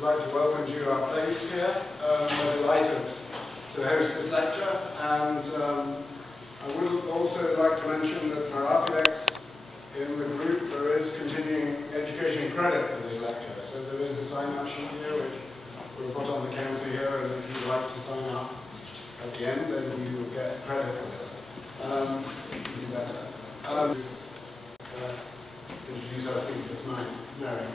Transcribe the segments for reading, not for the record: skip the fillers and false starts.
I'd like to welcome you to our place here. We're delighted to host this lecture, and I would also like to mention that for architects in the group there is continuing education credit for this lecture. So there is a sign-up sheet here which we'll put on the counter here, and if you'd like to sign up at the end, then you will get credit for this. Easy better. Introduce our speaker tonight. Mary.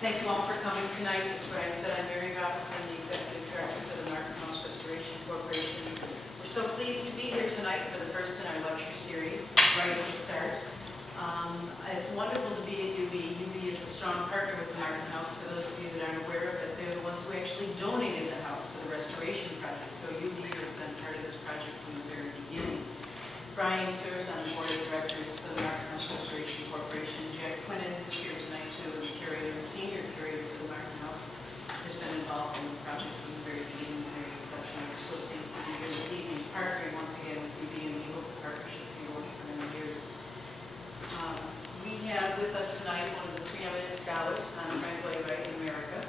Thank you all for coming tonight. As Brian said, I'm Mary Robinson, the Executive Director for the Markham House Restoration Corporation. We're so pleased to be here tonight for the first in our lecture series, right at the start. It's wonderful to be at UB. UB is a strong partner with the Markham House. For those of you that aren't aware of it, they're the ones who actually donated the house to the restoration project. So UB has been part of this project from the very beginning. Brian serves on the board of directors for the Markham House Restoration Corporation. Jack Quinnen is here tonight too, and the curator, the senior curator for the Markham House, has been involved in the project from the very beginning, very exceptional. We're so pleased to be here this evening, partnering once again with UB, and we hope the partnership will go on for many years. We have with us tonight one of the preeminent scholars on Frank Lloyd Wright in America.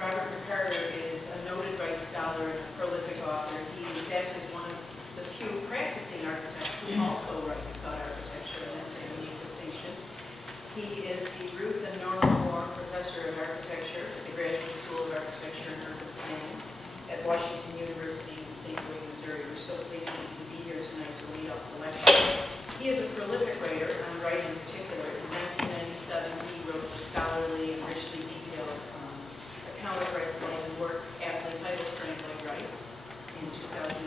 Robert McCarter is a noted Wright scholar and a prolific author. He, in fact, is one of the few practicing architects who also writes about architecture, and that's a unique distinction. He is the Ruth and Norma Moore Professor of Architecture at the Graduate School of Architecture and Urban Planning at Washington University in St. Louis, Missouri. We're so pleased that he can be here tonight to lead off the lecture. He is a prolific writer on Wright in particular. In 1997, he wrote the scholarly and richly detailed account of Wright's life and work, aptly titled Frank Lloyd Wright. In 2005,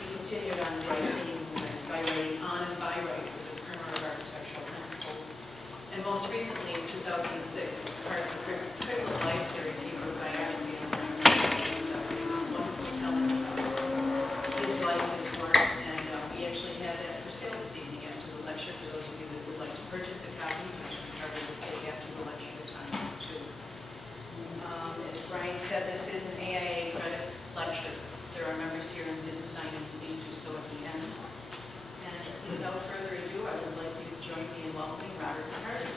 he continued on writing by Wright, on and by Wright, who was a primer of architectural principles. And most recently, in 2006, part of the Critical Life series, he wrote biography on Frank Lloyd Wright. He's a wonderful telling about his life, his work, and we actually have that for sale this evening after the lecture. For those of you that would like to purchase a copy, Mr. McCarter will stay after the lecture to sign up too. As Brian said, this is an AIA credit lecture. There are members here who didn't sign in, please do so at the end. And without further ado, I would like you to join me in welcoming Robert McCarter.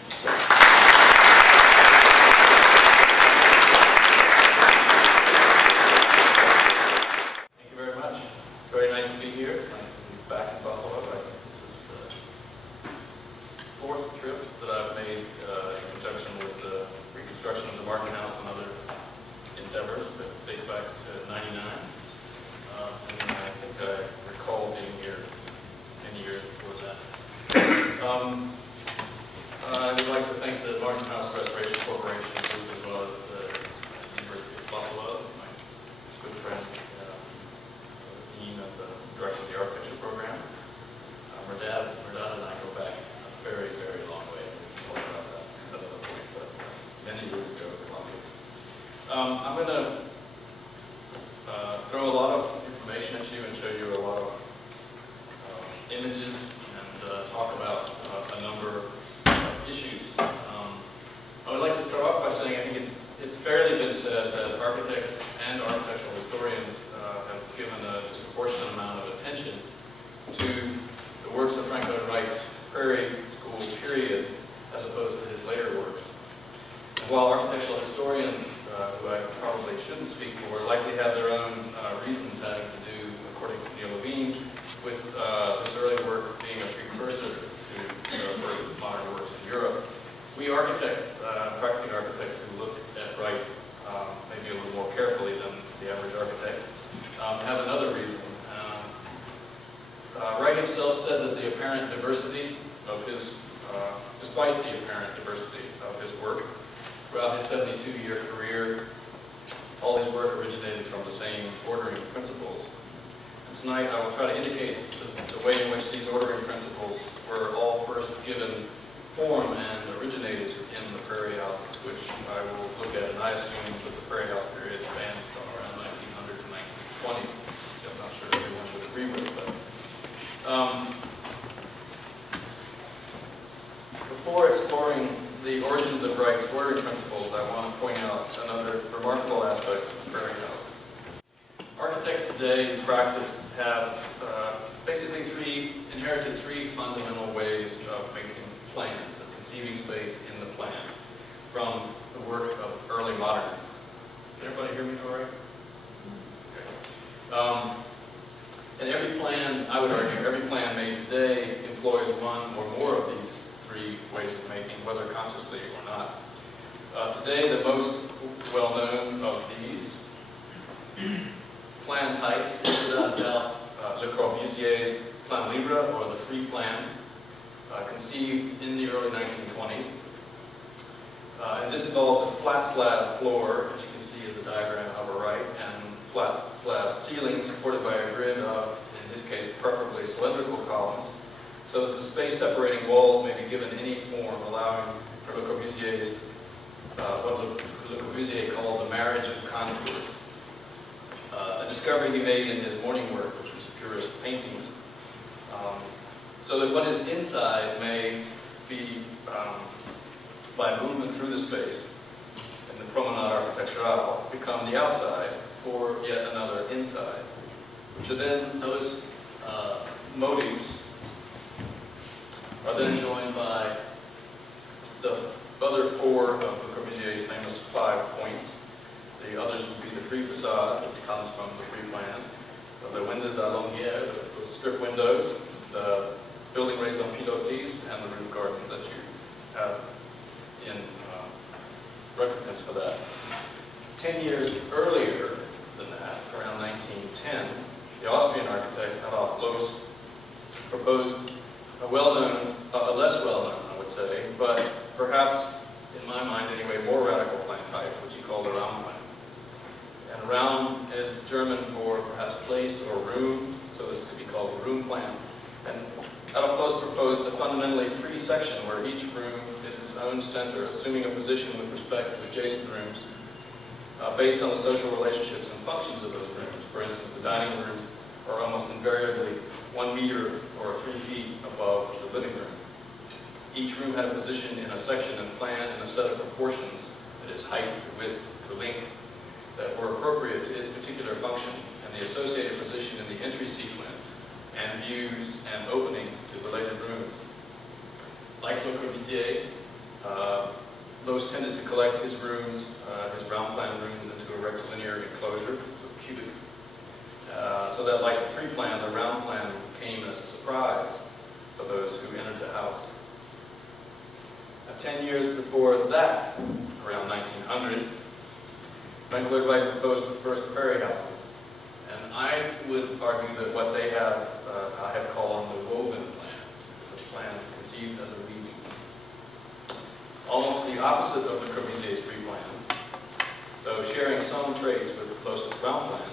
Thank you very much. Very nice to be here. It's nice to be back in Buffalo. I think this is the fourth trip that I've made in conjunction with the reconstruction of the Markham House and other endeavors that date back to '99. And I think I recall being here many years before that. I would like to thank the Markham House Restoration Corporation group as well as the University of Buffalo, my good friends, the dean of the director of the architecture program. Merdad and I go back a very, very long way. We'll talk about that at another point, but many years ago in Columbia. I'm going to throw a lot of information at you and show you a lot of images and talk about a number of issues. I would like to start off by saying I think it's fairly been said that architects and architectural historians have given a disproportionate amount of attention to the works of Frank Lloyd Wright's Prairie School period as opposed to his later works. And while architectural historians, who I probably shouldn't speak for, likely have their own reasons having to do, according to Neil Levine, with this early work being a precursor to the first modern works in Europe, we architects, practicing architects who look at Wright maybe a little more carefully than the average architect, have another reason. Wright himself said that the apparent diversity of his, despite the apparent diversity of his work, throughout his 72-year career, all his work originated from the same ordering principles. And tonight I will try to indicate the way in which these ordering principles were all first given form and originated in the Prairie Houses, which I will look at, and I assume that the Prairie House period spans from around 1900 to 1920. I'm not sure everyone would agree with it, but before exploring the origins of Wright's ordering principles, I want to point out another remarkable aspect of the Prairie Houses. Architects today in practice have basically inherited three fundamental ways of making plans, of conceiving space in the plan, from Today, the most well-known of these plan types is without doubt Le Corbusier's Plan Libre, or the free plan, conceived in the early 1920s. And this involves a flat slab floor, as you can see in the diagram upper right, and flat slab ceiling supported by a grid of, in this case, preferably cylindrical columns, so that the space separating walls may be given any form, allowing for Le Corbusier's, what Le Corbusier called the marriage of contours. A discovery he made in his morning work, which was purist paintings, so that what is inside may be, by movement through the space, in the promenade architecturale, become the outside for yet another inside, which are then, those motifs are then joined by the other four of Le Corbusier's famous 5 points. The others would be the free facade, which comes from the free plan, the windows à longueur, the strip windows, the building raison pilotis, and the roof garden that you have in recompense for that. 10 years earlier than that, around 1910, the Austrian architect Adolf Loos proposed a well-known, a less well-known, I would say, but perhaps, in my mind anyway, more radical plan type, which he called the Raum plan. And Raum is German for perhaps place or room, so this could be called the room plan. And Adolf Loos proposed a fundamentally free section where each room is its own center, assuming a position with respect to adjacent rooms, based on the social relationships and functions of those rooms. For instance, the dining rooms are almost invariably 1 meter or 3 feet above the living room. Each room had a position in a section and plan in a set of proportions, that is, height to width to length, that were appropriate to its particular function, and the associated position in the entry sequence, and views and openings to related rooms. Like Le Corbusier, Loos tended to collect his rooms, his round plan rooms, into a rectilinear enclosure, so cubic, so that, like the free plan, the round plan came as a surprise for those who entered the house. 10 years before that, around 1900, Frank Lloyd Wright proposed the first Prairie Houses. And I would argue that what they have, I have called the woven plan. It's a plan conceived as a weaving. Almost the opposite of Le Corbusier's free plan, though sharing some traits with Loos's round plan.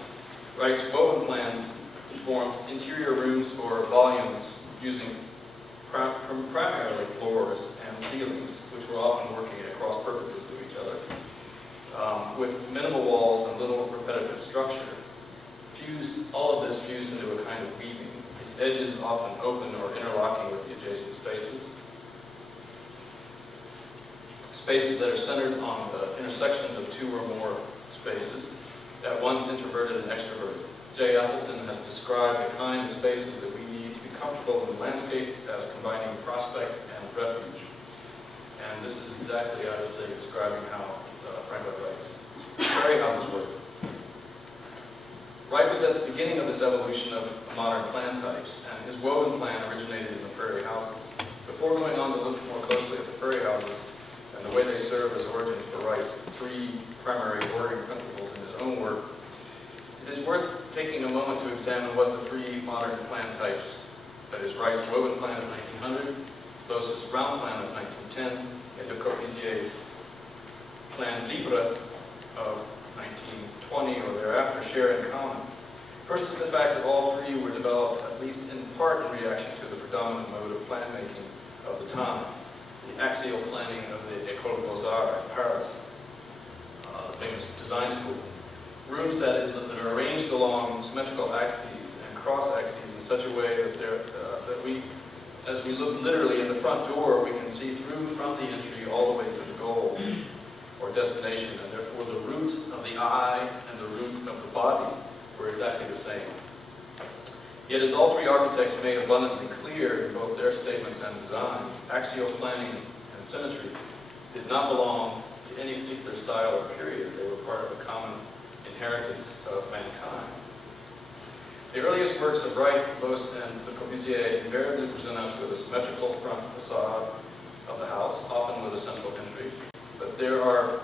Wright's woven plan formed interior rooms or volumes using primarily floors and ceilings, which were often working at cross purposes to each other, with minimal walls and little repetitive structure. All of this fused into a kind of weaving, its edges often open or interlocking with the adjacent spaces. Spaces that are centered on the intersections of 2 or more spaces, at once introverted and extroverted. J. Appleton has described the kind of spaces that we need to be comfortable in the landscape as combining prospect and refuge. And this is exactly, I would say, describing how Frank Lloyd Wright's Prairie Houses work. Wright was at the beginning of this evolution of modern plan types, and his woven plan originated in the Prairie Houses. Before going on to look more closely at the Prairie Houses and the way they serve as origins for Wright's 3 primary ordering principles in his own work, it is worth taking a moment to examine what the 3 modern plan types, that is, Wright's woven plan of 1900, Loos's round plan of 1910, and Le Corbusier's Plan Libre of 1920 or thereafter, share in common. First is the fact that all 3 were developed, at least in part, in reaction to the predominant mode of plan making of the time, the axial planning of the École Beaux-Arts in Paris, the famous design school. Rooms, that is, that are arranged along symmetrical axes and cross axes in such a way that that we, as we look literally in the front door, we can see through from the entry all the way to the goal or destination, and therefore the root of the eye and the root of the body were exactly the same. Yet, as all 3 architects made abundantly clear in both their statements and designs, axial planning and symmetry did not belong to any particular style or period. They were part of a common inheritance of mankind. The earliest works of Wright, Loos, and Le Corbusier invariably present us with a symmetrical front facade of the house, often with a central entry, but there are,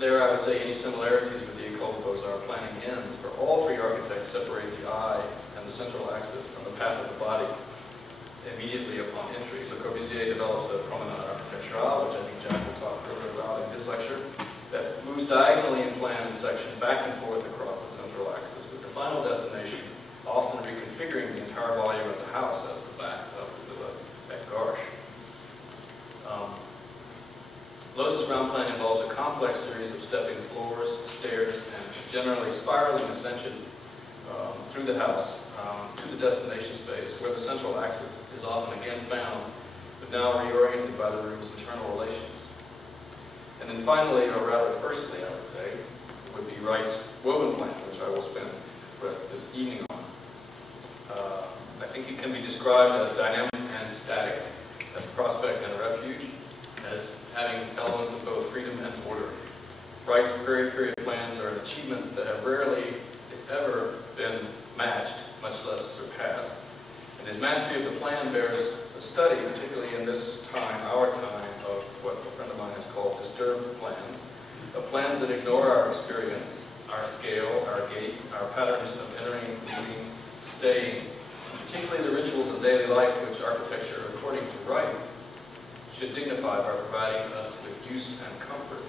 I would say, any similarities with the école des beaux-arts planning ends, for all three architects separate the eye and the central axis from the path of the body immediately upon entry. Le Corbusier develops a promenade architecturale, which I think Jack will talk further about in his lecture, that moves diagonally in plan and section back and forth across the central axis, with the final destination often reconfiguring the entire volume of the house as the back of the gauche. Loos's ground plan involves a complex series of stepping floors, stairs, and generally spiraling ascension through the house to the destination space, where the central axis is often again found, but now reoriented by the room's internal relations. And then finally, or rather firstly, I would say, would be Wright's woven plan, which I will spend the rest of this evening on. I think it can be described as dynamic and static, as prospect and refuge, as having elements of both freedom and order. Wright's Prairie period plans are an achievement that have rarely, if ever, been matched, much less surpassed. And his mastery of the plan bears a study, particularly in this time, our time, of what a friend of mine has called disturbed plans, of plans that ignore our experience, our scale, our gait, our patterns of entering, leaving, staying, particularly the rituals of daily life which architecture, according to Wright, should dignify by providing us with use and comfort,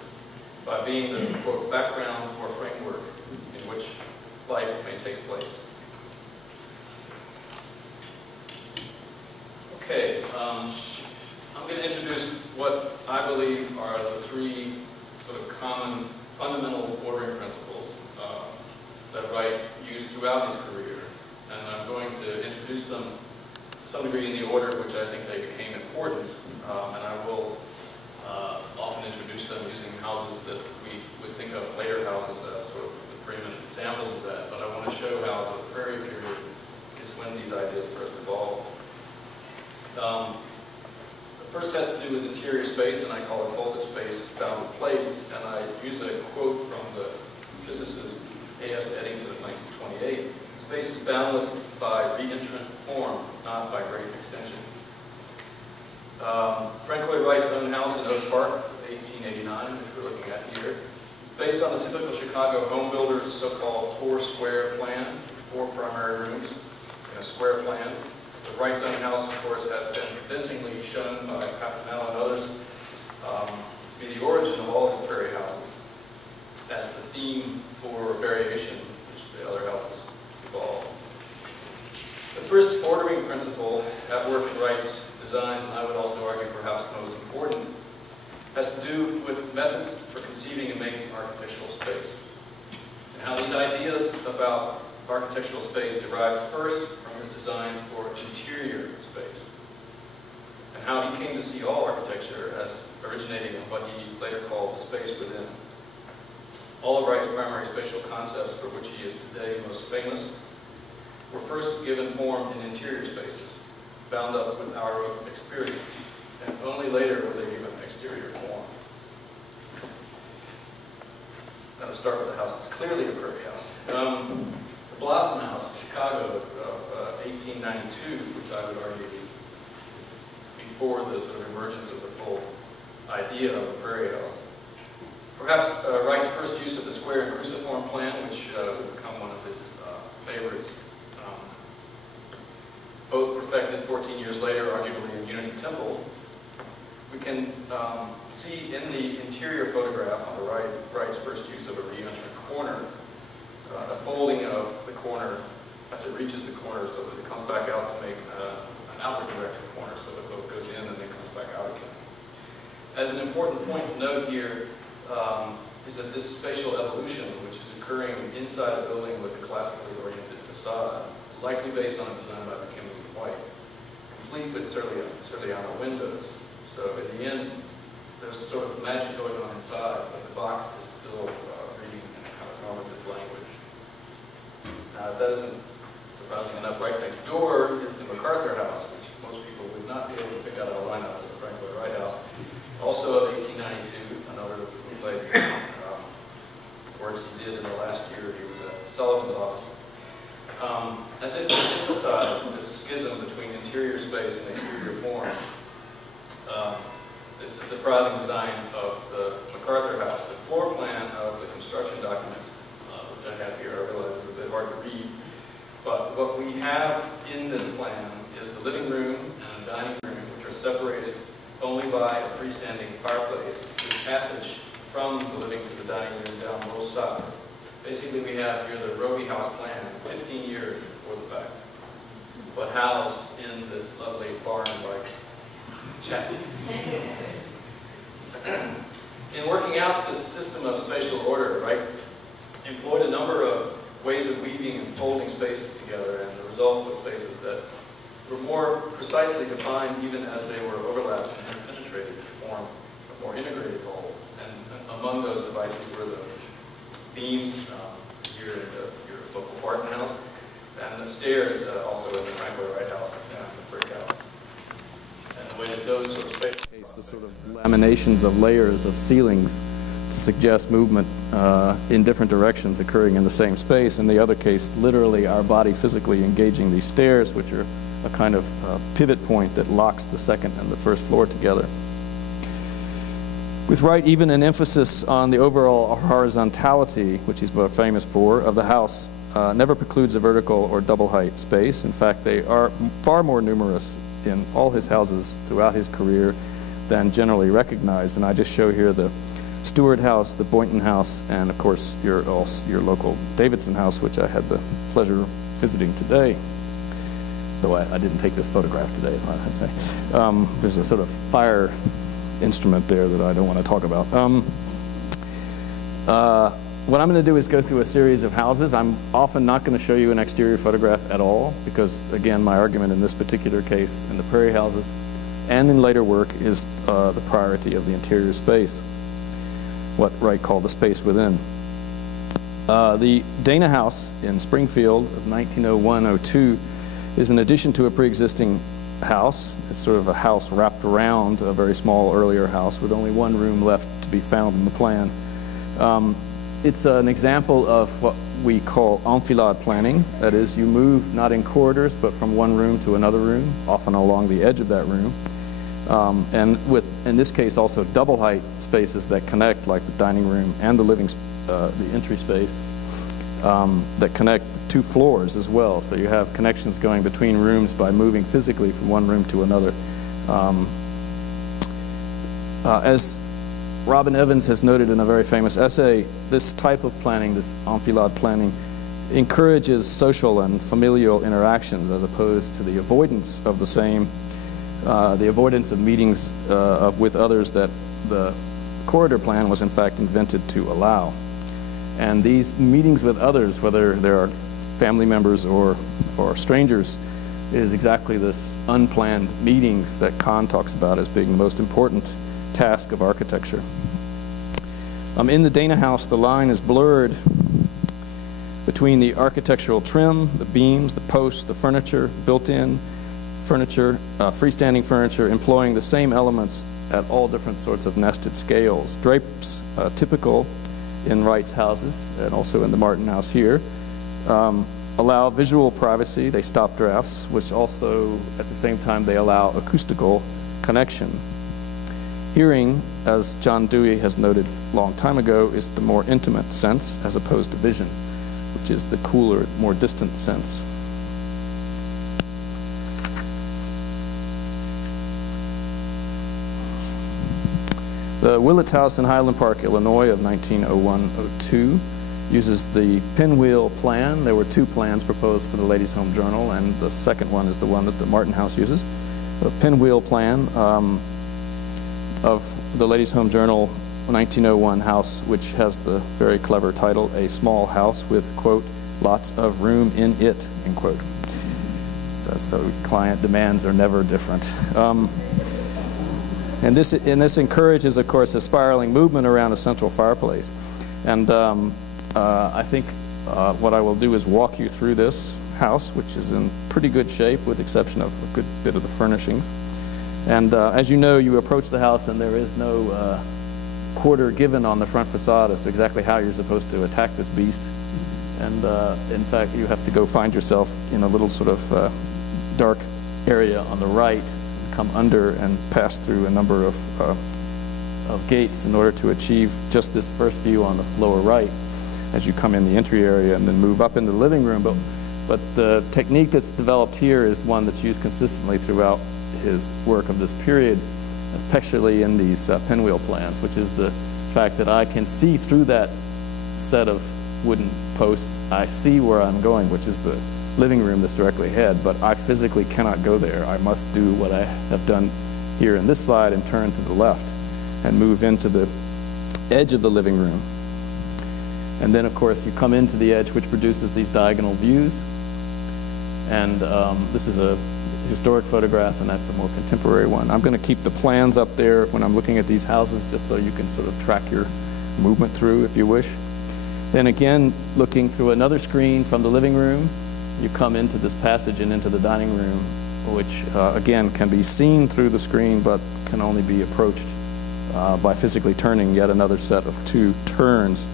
by being the, quote, background or framework in which life may take place. Okay, I'm going to introduce what I believe are the three sort of common fundamental ordering principles that Wright used throughout his career. And I'm going to introduce them to some degree in the order in which I think they became important. And I will often introduce them using houses that we would think of later houses as sort of the preeminent examples of that. But I want to show how the Prairie period is when these ideas first evolved. The first has to do with interior space, and I call it folded space, bounded place. And I use a quote from the physicist A.S. Eddington of 1928. Space is boundless by reentrant form, not by great extension. Frank Lloyd Wright's own house in Oak Park, 1889, which we're looking at here, based on the typical Chicago home builder's so-called four-square plan, 4 primary rooms in a square plan. The Wright's own house, of course, has been convincingly shown by Papanel and others to be the origin of all his Prairie houses, as the theme for variation, which the other houses evolved. The first ordering principle at work in Wright's designs, and I would also argue perhaps most important, has to do with methods for conceiving and making architectural space, and how these ideas about architectural space derived first from his designs for interior space, and how he came to see all architecture as originating in what he later called the space within. All of Wright's primary spatial concepts, for which he is today most famous, were first given form in interior spaces, bound up with our own experience, and only later were they given exterior form. I'm going to start with a house that's clearly a Prairie house. The Blossom House in Chicago of 1892, which I would argue is before the sort of emergence of the full idea of a Prairie house. Perhaps Wright's first use of the square and cruciform plan, which would become one of his favorites, both perfected 14 years later, arguably in Unity Temple. We can see in the interior photograph on the right, Wright's first use of a re-entrant corner, a folding of the corner as it reaches the corner so that it comes back out to make an outward directed corner so that both goes in and then comes back out again. As an important point to note here is that this spatial evolution, which is occurring inside a building with a classically oriented facade, likely based on a design by McKinley and White, complete with Serliano windows. So in the end, there's sort of magic going on inside, but the box is still reading in a kind of normative language. Now, if that isn't surprising enough, right next door is the McCarter house, which most people would not be able to pick out of a lineup as a Frank Lloyd Wright house. Also of 1892, another bootleg works he did in the last year. He was at Sullivan's office. As if to emphasize this schism between interior space and exterior form, there's the surprising design of the McCarter have in this plan is the living room and a dining room, which are separated only by a freestanding fireplace, with passage from the living to the dining room down both sides. Basically, we have here the Roby House plan 15 years before the fact, but housed in this lovely barn-like chassis. In working out this system of spatial order, Wright employed a number of ways of weaving and folding spaces together, and the result was spaces that were more precisely defined even as they were overlapped and penetrated to form a more integrated whole. And among those devices were the beams here in your local Barton house, and the stairs also in the Frank Lloyd Wright house and the Prairie House. And the way that those sort of spaces, the sort of laminations of layers of ceilings to suggest movement in different directions occurring in the same space. In the other case, literally our body physically engaging these stairs, which are a kind of pivot point that locks the second and the first floor together. With Wright, even an emphasis on the overall horizontality, which he's more famous for, of the house, never precludes a vertical or double height space. In fact, they are far more numerous in all his houses throughout his career than generally recognized. And I just show here the Stewart House, the Boynton House, and of course your local Davidson House, which I had the pleasure of visiting today. Though I didn't take this photograph today, I have to say. There's a sort of fire instrument there that I don't want to talk about. What I'm going to do is go through a series of houses. I'm often not going to show you an exterior photograph at all, because again, my argument in this particular case in the Prairie Houses and in later work is the priority of the interior space, what Wright called the space within. The Dana House in Springfield of 1901-02 is an addition to a pre-existing house. It's sort of a house wrapped around a very small earlier house with only one room left to be found in the plan. It's an example of what we call enfilade planning. That is, you move not in corridors but from one room to another room, often along the edge of that room. And with, in this case, also double height spaces that connect, like the dining room and the living, the entry space, that connect the two floors as well. So you have connections going between rooms by moving physically from one room to another. As Robin Evans has noted in a very famous essay, this type of planning, this enfilade planning, encourages social and familial interactions as opposed to the avoidance of the same, the avoidance of meetings with others that the corridor plan was in fact invented to allow. And these meetings with others, whether there are family members or strangers, is exactly this unplanned meetings that Kahn talks about as being the most important task of architecture. In the Dana House, the line is blurred between the architectural trim, the beams, the posts, the furniture, built-in furniture, freestanding furniture, employing the same elements at all different sorts of nested scales. Drapes, typical in Wright's houses and also in the Martin House here, allow visual privacy. They stop drafts, which also at the same time they allow acoustical connection. Hearing, as John Dewey has noted a long time ago, is the more intimate sense as opposed to vision, which is the cooler, more distant sense. The Willits House in Highland Park, Illinois of 1901-02 uses the Pinwheel plan. There were two plans proposed for the Ladies' Home Journal, and the second one is the one that the Martin House uses. The Pinwheel plan of the Ladies' Home Journal 1901 house, which has the very clever title, A Small House with, quote, lots of room in it, end quote. So client demands are never different. And this encourages, of course, a spiraling movement around a central fireplace. And I think what I will do is walk you through this house, which is in pretty good shape with the exception of a good bit of the furnishings. And as you know, you approach the house and there is no quarter given on the front facade as to exactly how you're supposed to attack this beast. And in fact, you have to go find yourself in a little sort of dark area on the right, come under and pass through a number of gates in order to achieve just this first view on the lower right as you come in the entry area and then move up into the living room. But But the technique that's developed here is one that's used consistently throughout his work of this period, especially in these pinwheel plans, which is the fact that I can see through that set of wooden posts. I see where I'm going, which is the living room that's directly ahead, but I physically cannot go there. I must do what I have done here in this slide and turn to the left and move into the edge of the living room. And then, of course, you come into the edge, which produces these diagonal views. And this is a historic photograph, and that's a more contemporary one. I'm going to keep the plans up there when I'm looking at these houses, just so you can sort of track your movement through, if you wish. Then again, looking through another screen from the living room, you come into this passage and into the dining room, which again can be seen through the screen, but can only be approached by physically turning yet another set of 2 turns.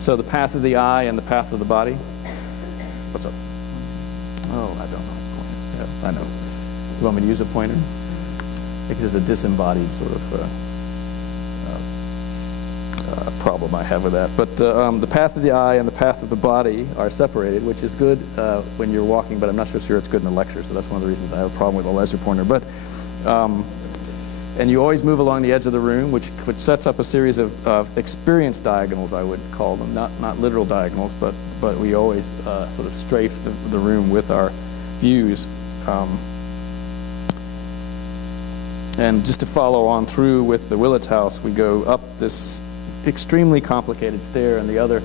So the path of the eye and the path of the body. What's up? Oh, I don't know. Yeah, I know. You want me to use a pointer? It's just a disembodied sort of problem I have with that. But the path of the eye and the path of the body are separated, which is good when you're walking, but I'm not sure it's good in a lecture, so that's one of the reasons I have a problem with a laser pointer. But and you always move along the edge of the room, which sets up a series of experience diagonals, I would call them, not literal diagonals, but we always sort of strafe the room with our views. And just to follow on through with the Willits house, we go up this extremely complicated stair, and the other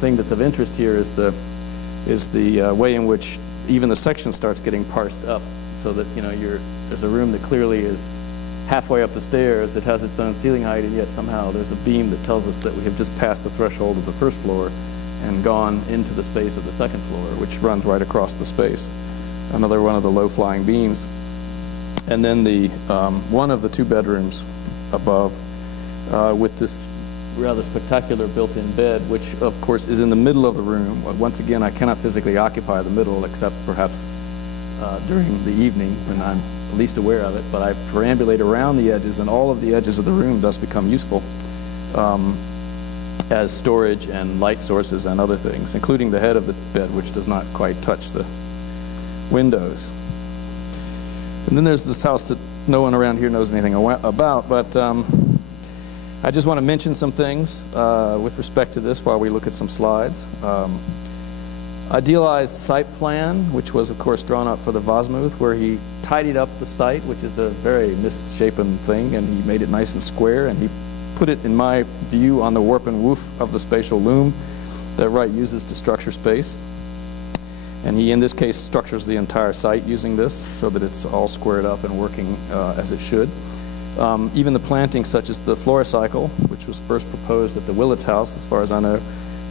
thing that's of interest here is the way in which even the section starts getting parsed up, so that there's a room that clearly is halfway up the stairs, it has its own ceiling height, and yet somehow there's a beam that tells us that we have just passed the threshold of the first floor and gone into the space of the second floor, which runs right across the space. Another one of the low-flying beams. And then the one of the 2 bedrooms above with this rather spectacular built-in bed, which of course is in the middle of the room. Once again, I cannot physically occupy the middle except perhaps during the evening when I'm least aware of it, but I perambulate around the edges, and all of the edges of the room thus become useful as storage and light sources and other things, including the head of the bed, which does not quite touch the windows. And then there's this house that no one around here knows anything about, but I just want to mention some things with respect to this while we look at some slides. Idealized site plan, which was of course drawn up for the Vosmuth, where he tidied up the site, which is a very misshapen thing, and he made it nice and square, and he put it, in my view, on the warp and woof of the spatial loom that Wright uses to structure space. And he, in this case, structures the entire site using this so that it's all squared up and working as it should. Even the plantings, such as the floricycle, which was first proposed at the Willits house, as far as I know,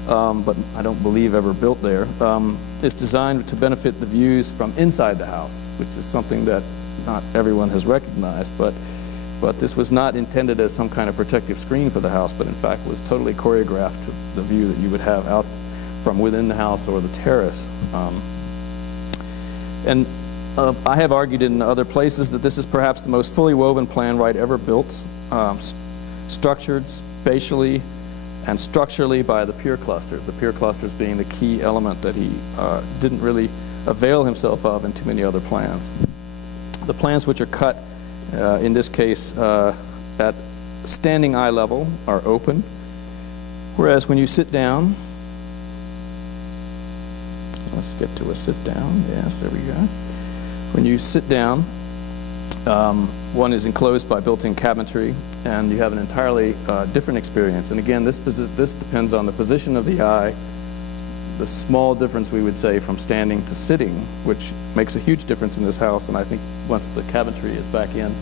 but I don't believe ever built there, is designed to benefit the views from inside the house, which is something that not everyone has recognized. But this was not intended as some kind of protective screen for the house, but in fact was totally choreographed to the view that you would have out from within the house or the terrace. I have argued in other places that this is perhaps the most fully woven plan Wright ever built, structured spatially and structurally by the pier clusters, the pier clusters being the key element that he didn't really avail himself of in too many other plans. The plans which are cut, in this case, at standing eye level are open, whereas when you sit down, let's get to a sit down, yes, there we go. When you sit down, one is enclosed by built-in cabinetry, and you have an entirely different experience. And again, this depends on the position of the eye, the small difference, we would say, from standing to sitting, which makes a huge difference in this house, and I think once the cabinetry is back in,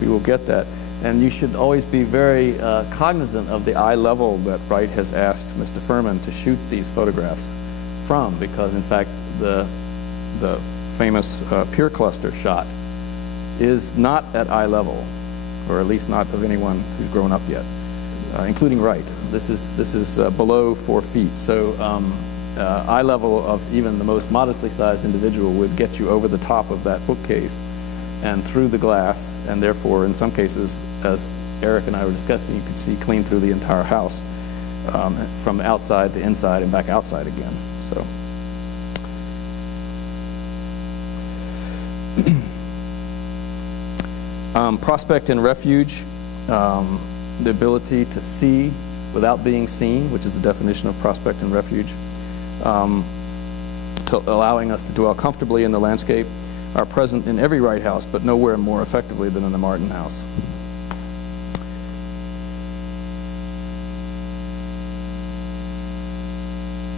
we will get that. And you should always be very cognizant of the eye level that Wright has asked Mr. Furman to shoot these photographs from, because in fact the famous pier cluster shot is not at eye level, or at least not of anyone who's grown up yet, including Wright. This is below 4 feet, so eye level of even the most modestly sized individual would get you over the top of that bookcase and through the glass, and therefore in some cases, as Eric and I were discussing, you could see clean through the entire house from outside to inside and back outside again. So Prospect and refuge, the ability to see without being seen, which is the definition of prospect and refuge, allowing us to dwell comfortably in the landscape, are present in every Wright house, but nowhere more effectively than in the Martin house.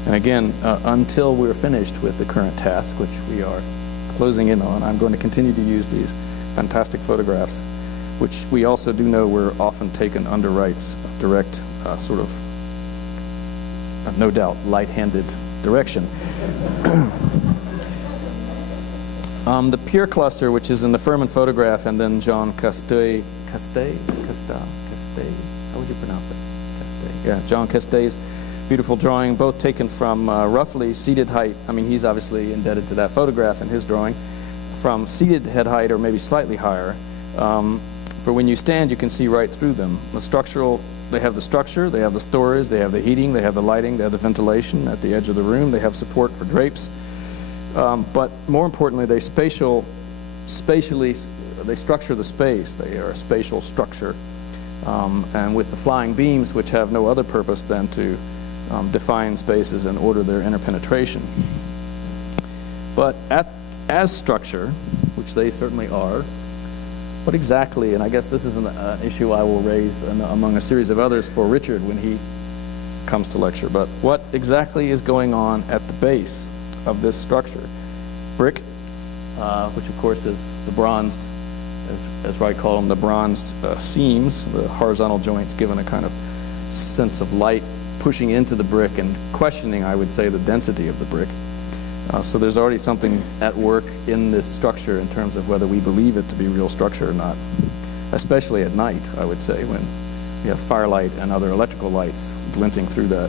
And again, until we're finished with the current task, which we are closing in on, I'm going to continue to use these fantastic photographs, which we also do know were often taken under Wright's direct sort of, no doubt, light-handed direction. The Pier cluster, which is in the Furman photograph, and then John Castay, how would you pronounce that? Castay, yeah, John Castay's beautiful drawing, both taken from roughly seated height. I mean, he's obviously indebted to that photograph in his drawing, from seated head height or maybe slightly higher. For when you stand, you can see right through them. The structural, they have the structure, they have the storage, they have the heating, they have the lighting, they have the ventilation at the edge of the room, they have support for drapes. But more importantly, they structure the space. They are a spatial structure. And with the flying beams, which have no other purpose than to define spaces and order their interpenetration. But as structure, which they certainly are, what exactly, and I guess this is an issue I will raise among a series of others for Richard when he comes to lecture, but what exactly is going on at the base of this structure? Brick, which of course is the bronzed, as Wright called them, the bronzed seams, the horizontal joints, given a kind of sense of light pushing into the brick and questioning, I would say, the density of the brick. So there's already something at work in this structure in terms of whether we believe it to be real structure or not, especially at night, I would say, when we have firelight and other electrical lights glinting through that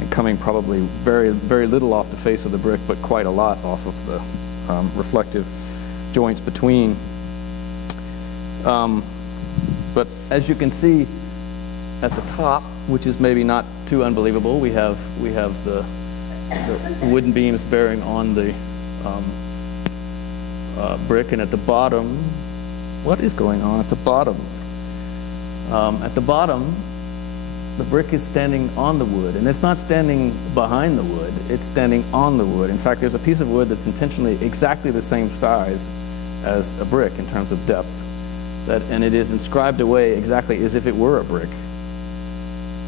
and coming probably very, very little off the face of the brick, but quite a lot off of the reflective joints between. But as you can see at the top, which is maybe not too unbelievable, we have the wooden beams bearing on the brick, and at the bottom, what is going on at the bottom? At the bottom, the brick is standing on the wood, and it's not standing behind the wood, it's standing on the wood. In fact, there's a piece of wood that's intentionally exactly the same size as a brick in terms of depth, and it is inscribed away exactly as if it were a brick.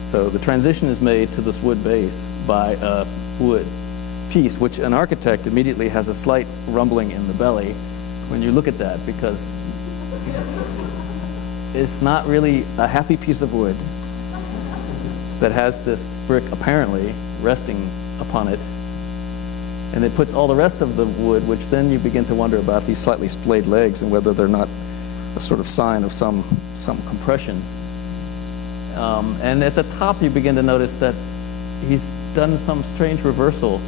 So the transition is made to this wood base by a wood piece, which an architect immediately has a slight rumbling in the belly when you look at that, because it's not really a happy piece of wood that has this brick apparently resting upon it, and it puts all the rest of the wood, which then you begin to wonder about these slightly splayed legs and whether they're not a sort of sign of some compression. And at the top you begin to notice that he's done some strange reversal.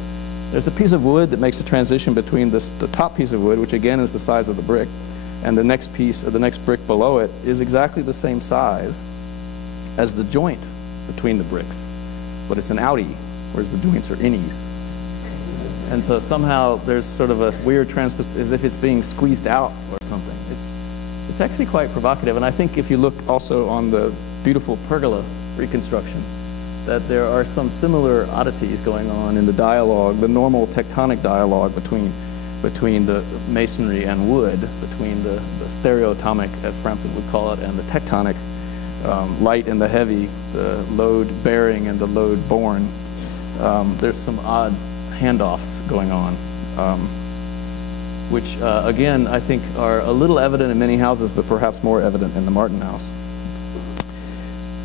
There's a piece of wood that makes a transition between the top piece of wood, which again is the size of the brick, and the next piece, the next brick below it, is exactly the same size as the joint between the bricks, but it's an outie, whereas the joints are innies. And so somehow there's sort of a weird as if it's being squeezed out or something. It's actually quite provocative, and I think if you look also on the beautiful pergola reconstruction, that there are some similar oddities going on in the dialogue, the normal tectonic dialogue between the masonry and wood, between the stereoatomic, as Frampton would call it, and the tectonic, light and the heavy, the load bearing and the load borne. There's some odd handoffs going on, which again I think are a little evident in many houses, but perhaps more evident in the Martin house.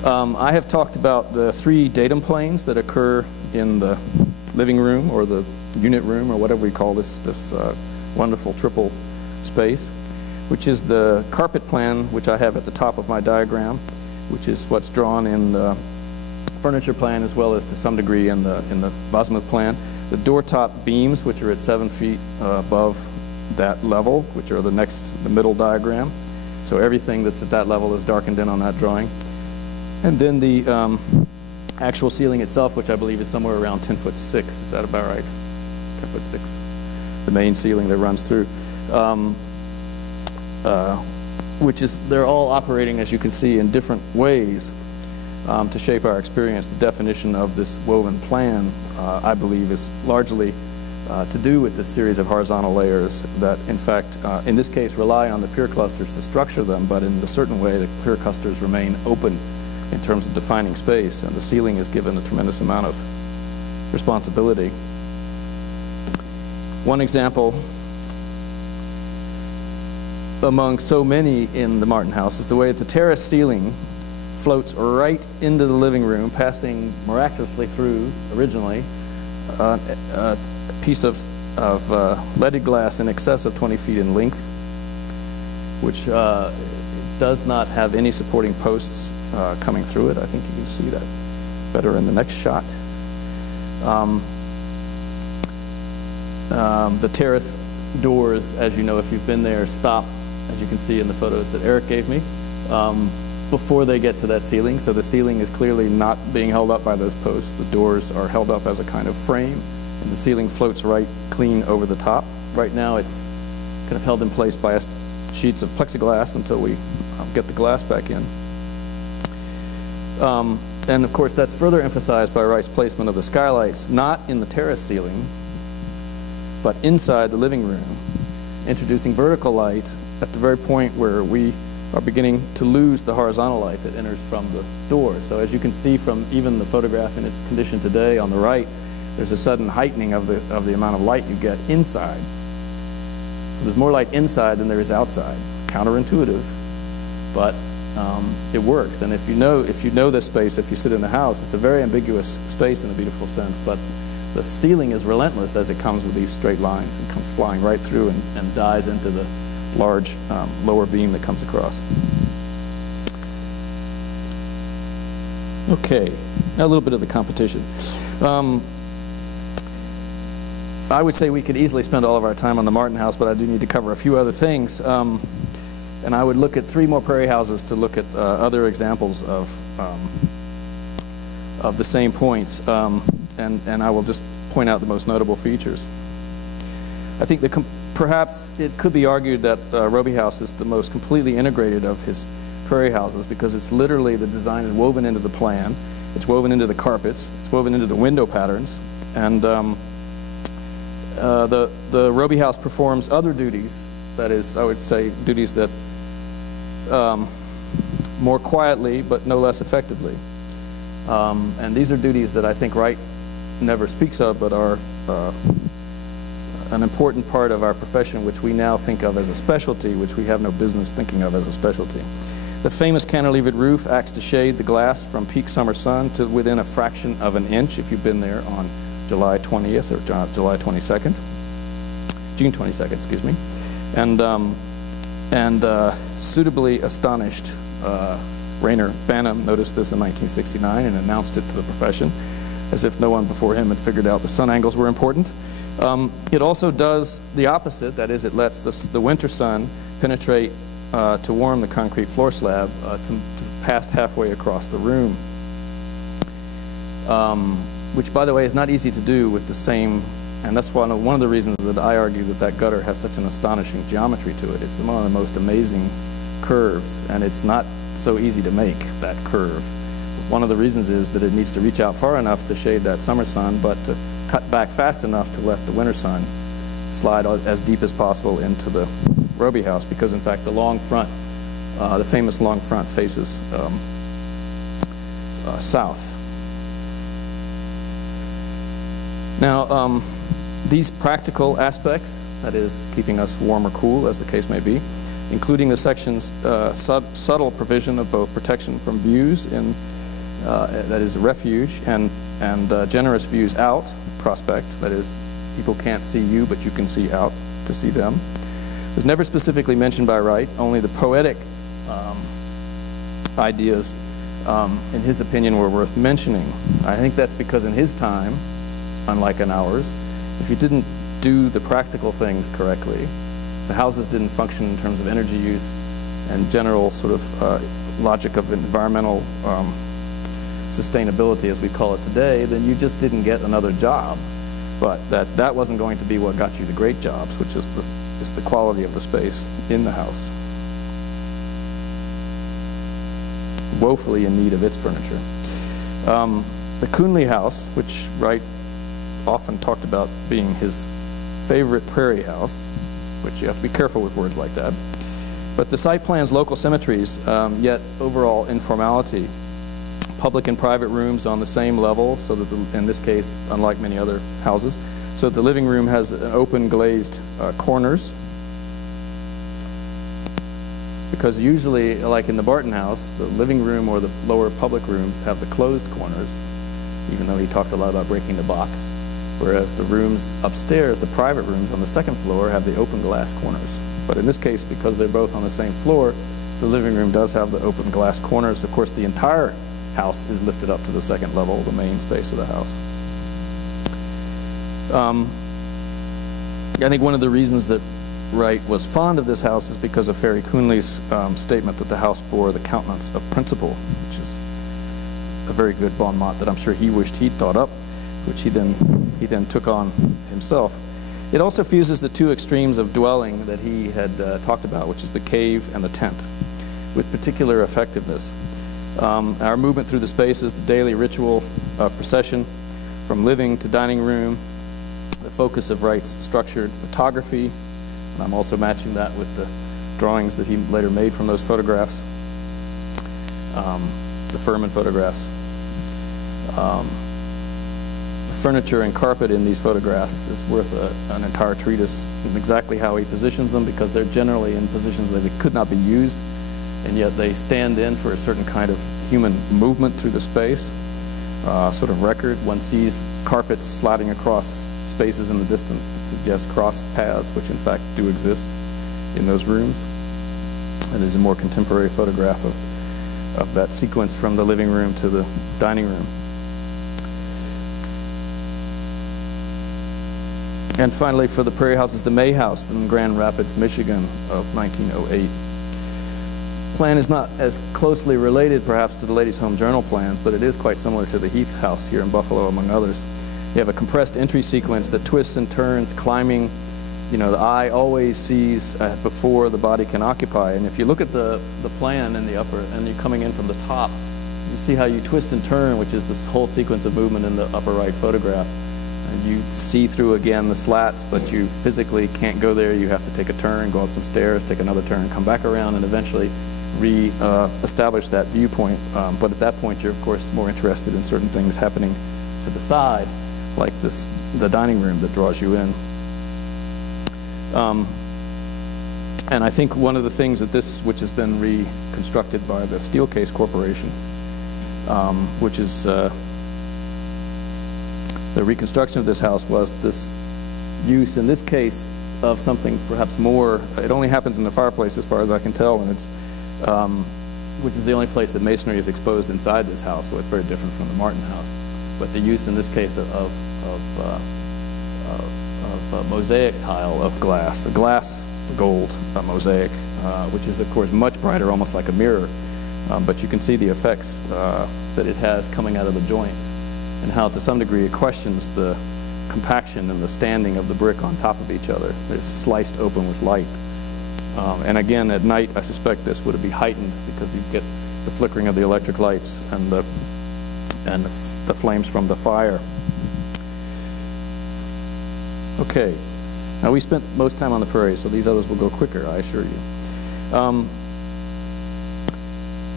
I have talked about the 3 datum planes that occur in the living room or the unit room or whatever we call this wonderful triple space, which is the carpet plan, which I have at the top of my diagram, which is what's drawn in the furniture plan as well as to some degree in the Bosmuth plan. The door top beams, which are at 7 feet above that level, which are the middle diagram. So everything that's at that level is darkened in on that drawing. And then the actual ceiling itself, which I believe is somewhere around 10'6". Is that about right? 10'6". The main ceiling that runs through. they're all operating, as you can see, in different ways to shape our experience. The definition of this woven plan, I believe, is largely to do with this series of horizontal layers that, in fact, in this case, rely on the pier clusters to structure them, but in a certain way, the pier clusters remain open in terms of defining space, and the ceiling is given a tremendous amount of responsibility. One example among so many in the Martin house is the way that the terrace ceiling floats right into the living room, passing miraculously through, originally, a piece of leaded glass in excess of 20 feet in length, which does not have any supporting posts coming through it. I think you can see that better in the next shot. The terrace doors, as you know if you've been there, stop, as you can see in the photos that Eric gave me, before they get to that ceiling. So the ceiling is clearly not being held up by those posts. The doors are held up as a kind of frame, and the ceiling floats right clean over the top. Right now it's kind of held in place by sheets of plexiglass until we get the glass back in. And of course that's further emphasized by Wright's placement of the skylights, not in the terrace ceiling, but inside the living room, introducing vertical light at the very point where we are beginning to lose the horizontal light that enters from the door. So as you can see from even the photograph in its condition today on the right, there's a sudden heightening of the amount of light you get inside. So there's more light inside than there is outside. Counterintuitive, but it works. And if you know this space, if you sit in the house, it's a very ambiguous space in a beautiful sense, but the ceiling is relentless as it comes with these straight lines and comes flying right through and dives into the large lower beam that comes across. Okay, now a little bit of the competition. I would say we could easily spend all of our time on the Martin house, but I do need to cover a few other things. And I would look at 3 more Prairie houses to look at other examples of the same points. And I will just point out the most notable features. I think perhaps it could be argued that Robie House is the most completely integrated of his Prairie houses, because it's literally, the design is woven into the plan, it's woven into the carpets, it's woven into the window patterns, and the Robie House performs other duties, that is, I would say, duties that more quietly but no less effectively. And these are duties that I think Wright never speaks of, but are an important part of our profession, which we now think of as a specialty, which we have no business thinking of as a specialty. The famous cantilevered roof acts to shade the glass from peak summer sun to within a fraction of an inch, if you've been there on July 20th or July 22nd, June 22nd, excuse me. And suitably astonished Rayner Banham noticed this in 1969 and announced it to the profession, as if no one before him had figured out the sun angles were important. It also does the opposite, that is, it lets the winter sun penetrate to warm the concrete floor slab to past halfway across the room, which, by the way, is not easy to do with the same, and that's one of the reasons that I argue that gutter has such an astonishing geometry to it. It's one of the most amazing curves, and it's not so easy to make that curve. One of the reasons is that it needs to reach out far enough to shade that summer sun, but to cut back fast enough to let the winter sun slide as deep as possible into the Robie house, because in fact the long front, the famous long front, faces south. Now, these practical aspects, that is, keeping us warm or cool, as the case may be, including the section's subtle provision of both protection from views in that is a refuge, and generous views out, prospect, that is, people can't see you, but you can see out to see them, was never specifically mentioned by Wright. Only the poetic ideas, in his opinion, were worth mentioning. I think that's because in his time, unlike in ours, if you didn't do the practical things correctly, the houses didn't function in terms of energy use and general sort of logic of environmental sustainability, as we call it today, then you just didn't get another job. But that wasn't going to be what got you the great jobs, which is the quality of the space in the house. woefully in need of its furniture. The Coonley House, which Wright often talked about being his favorite prairie house, which you have to be careful with words like that. But the site plans local symmetries, yet overall informality. Public and private rooms on the same level, so that in this case, unlike many other houses, so the living room has an open glazed corners. Because usually, like in the Barton house, the living room or the lower public rooms have the closed corners, even though he talked a lot about breaking the box. Whereas the rooms upstairs, the private rooms on the second floor, have the open glass corners. But in this case, because they're both on the same floor, the living room does have the open glass corners. Of course, the entire house is lifted up to the second level, the main space of the house. I think one of the reasons that Wright was fond of this house is because of Ferry Coonley's statement that the house bore the countenance of principle, which is a very good bon mot that I'm sure he wished he'd thought up, which he then took on himself. It also fuses the two extremes of dwelling that he had talked about, which is the cave and the tent, with particular effectiveness. Our movement through the spaces, the daily ritual of procession, from living to dining room, the focus of Wright's structured photography, and I'm also matching that with the drawings that he later made from those photographs, the Furman photographs. The furniture and carpet in these photographs is worth an entire treatise, and exactly how he positions them, because they're generally in positions that could not be used, and yet they stand in for a certain kind of human movement through the space, sort of record. One sees carpets sliding across spaces in the distance that suggest cross paths, which in fact do exist in those rooms. And there's a more contemporary photograph of that sequence from the living room to the dining room. And finally, for the Prairie Houses, the May House in Grand Rapids, Michigan of 1908. Plan is not as closely related perhaps to the Ladies' Home Journal plans, but it is quite similar to the Heath House here in Buffalo, among others. You have a compressed entry sequence that twists and turns, climbing. You know, the eye always sees before the body can occupy. And if you look at the plan in the upper, and you're coming in from the top, you see how you twist and turn, which is this whole sequence of movement in the upper right photograph. And you see through again the slats, but you physically can't go there. You have to take a turn, go up some stairs, take another turn, come back around, and eventually re-establish that viewpoint. But at that point, you're of course more interested in certain things happening to the side, like the dining room that draws you in. And I think one of the things that which has been reconstructed by the Steelcase Corporation, which is the reconstruction of this house, was this use, in this case, of something perhaps more. It only happens in the fireplace as far as I can tell, and it's which is the only place that masonry is exposed inside this house, so it's very different from the Martin house. But the use in this case of mosaic tile of glass, a glass gold mosaic, which is of course much brighter, almost like a mirror, but you can see the effects that it has coming out of the joints, and how to some degree it questions the compaction and the standing of the brick on top of each other. It's sliced open with light. And again, at night, I suspect this would be heightened because you get the flickering of the electric lights and the flames from the fire. Okay, now we spent most time on the prairie, so these others will go quicker, I assure you.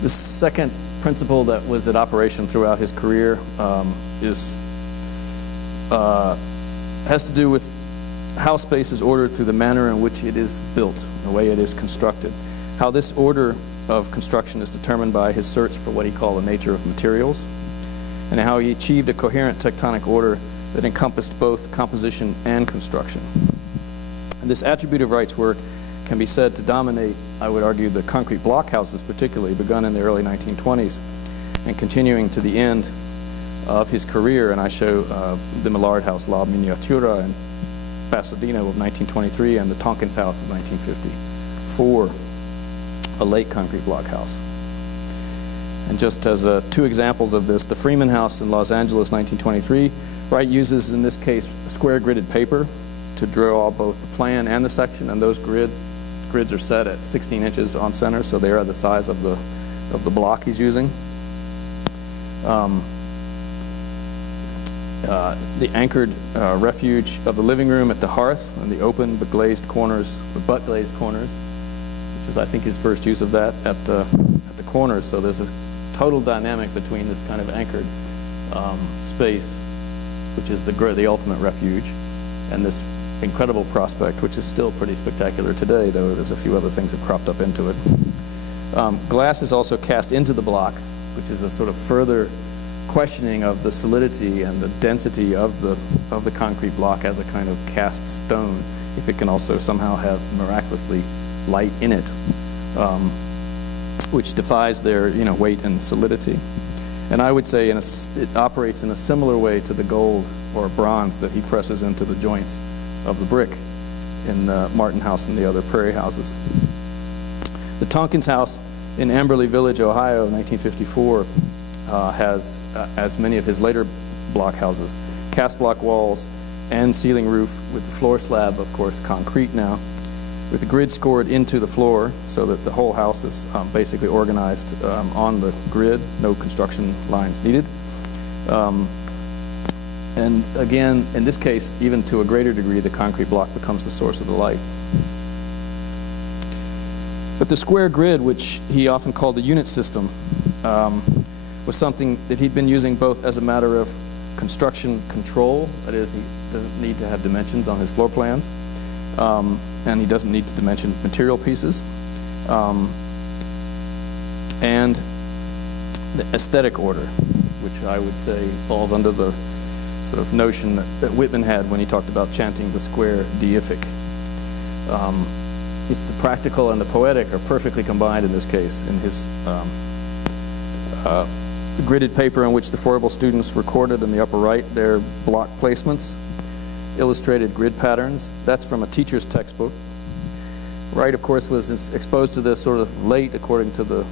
The second principle that was at operation throughout his career has to do with how space is ordered through the manner in which it is built, the way it is constructed. How this order of construction is determined by his search for what he called the nature of materials, and how he achieved a coherent tectonic order that encompassed both composition and construction. And this attribute of Wright's work can be said to dominate, I would argue, the concrete block houses particularly, begun in the early 1920s and continuing to the end of his career. And I show the Millard House La Miniatura in Pasadena of 1923 and the Tompkins House of 1954, a late concrete block house. And just as two examples of this, the Freeman House in Los Angeles, 1923, Wright uses, in this case, square gridded paper to draw both the plan and the section, and those grids are set at 16 inches on center, so they are the size of the of the block he's using. The anchored refuge of the living room at the hearth and the open but glazed corners, the butt glazed corners, which is I think his first use of that at the corners. So there's a total dynamic between this kind of anchored space, which is the ultimate refuge, and this incredible prospect, which is still pretty spectacular today, though there's a few other things that cropped up into it. Glass is also cast into the blocks, which is a sort of further questioning of the solidity and the density of the concrete block as a kind of cast stone, if it can also somehow have miraculously light in it, which defies their weight and solidity. And I would say it operates in a similar way to the gold or bronze that he presses into the joints of the brick in Martin House and the other Prairie Houses. The Tompkins House in Amberley Village, Ohio, in 1954, has, as many of his later block houses, cast block walls and ceiling roof with the floor slab, of course, concrete now, with the grid scored into the floor so that the whole house is basically organized on the grid, no construction lines needed. And again, in this case, even to a greater degree, the concrete block becomes the source of the light. But the square grid, which he often called the unit system, was something that he'd been using both as a matter of construction control, that is, he doesn't need to have dimensions on his floor plans, and he doesn't need to dimension material pieces, and the aesthetic order, which I would say falls under the sort of notion that Whitman had when he talked about chanting the square deific. It's the practical and the poetic are perfectly combined in this case. In his gridded paper on which the Froebel students recorded in the upper right their block placements, illustrated grid patterns. That's from a teacher's textbook. Wright, of course, was exposed to this sort of late according to the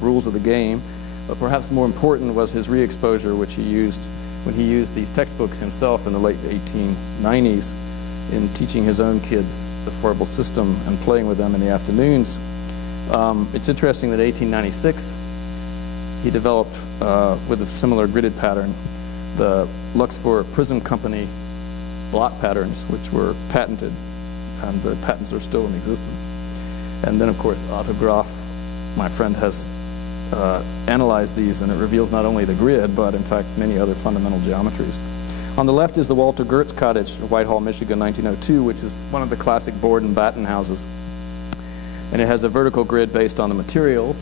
rules of the game, but perhaps more important was his re-exposure, which he used when he used these textbooks himself in the late 1890s in teaching his own kids the Froebel system and playing with them in the afternoons. It's interesting that 1896 he developed, with a similar gridded pattern, the Luxfor Prism Company block patterns, which were patented, and the patents are still in existence. And then, of course, Autograph, my friend, has analyzed these, and it reveals not only the grid, but in fact many other fundamental geometries. On the left is the Walter Gertz cottage, Whitehall, Michigan, 1902, which is one of the classic board and batten houses. And it has a vertical grid based on the materials,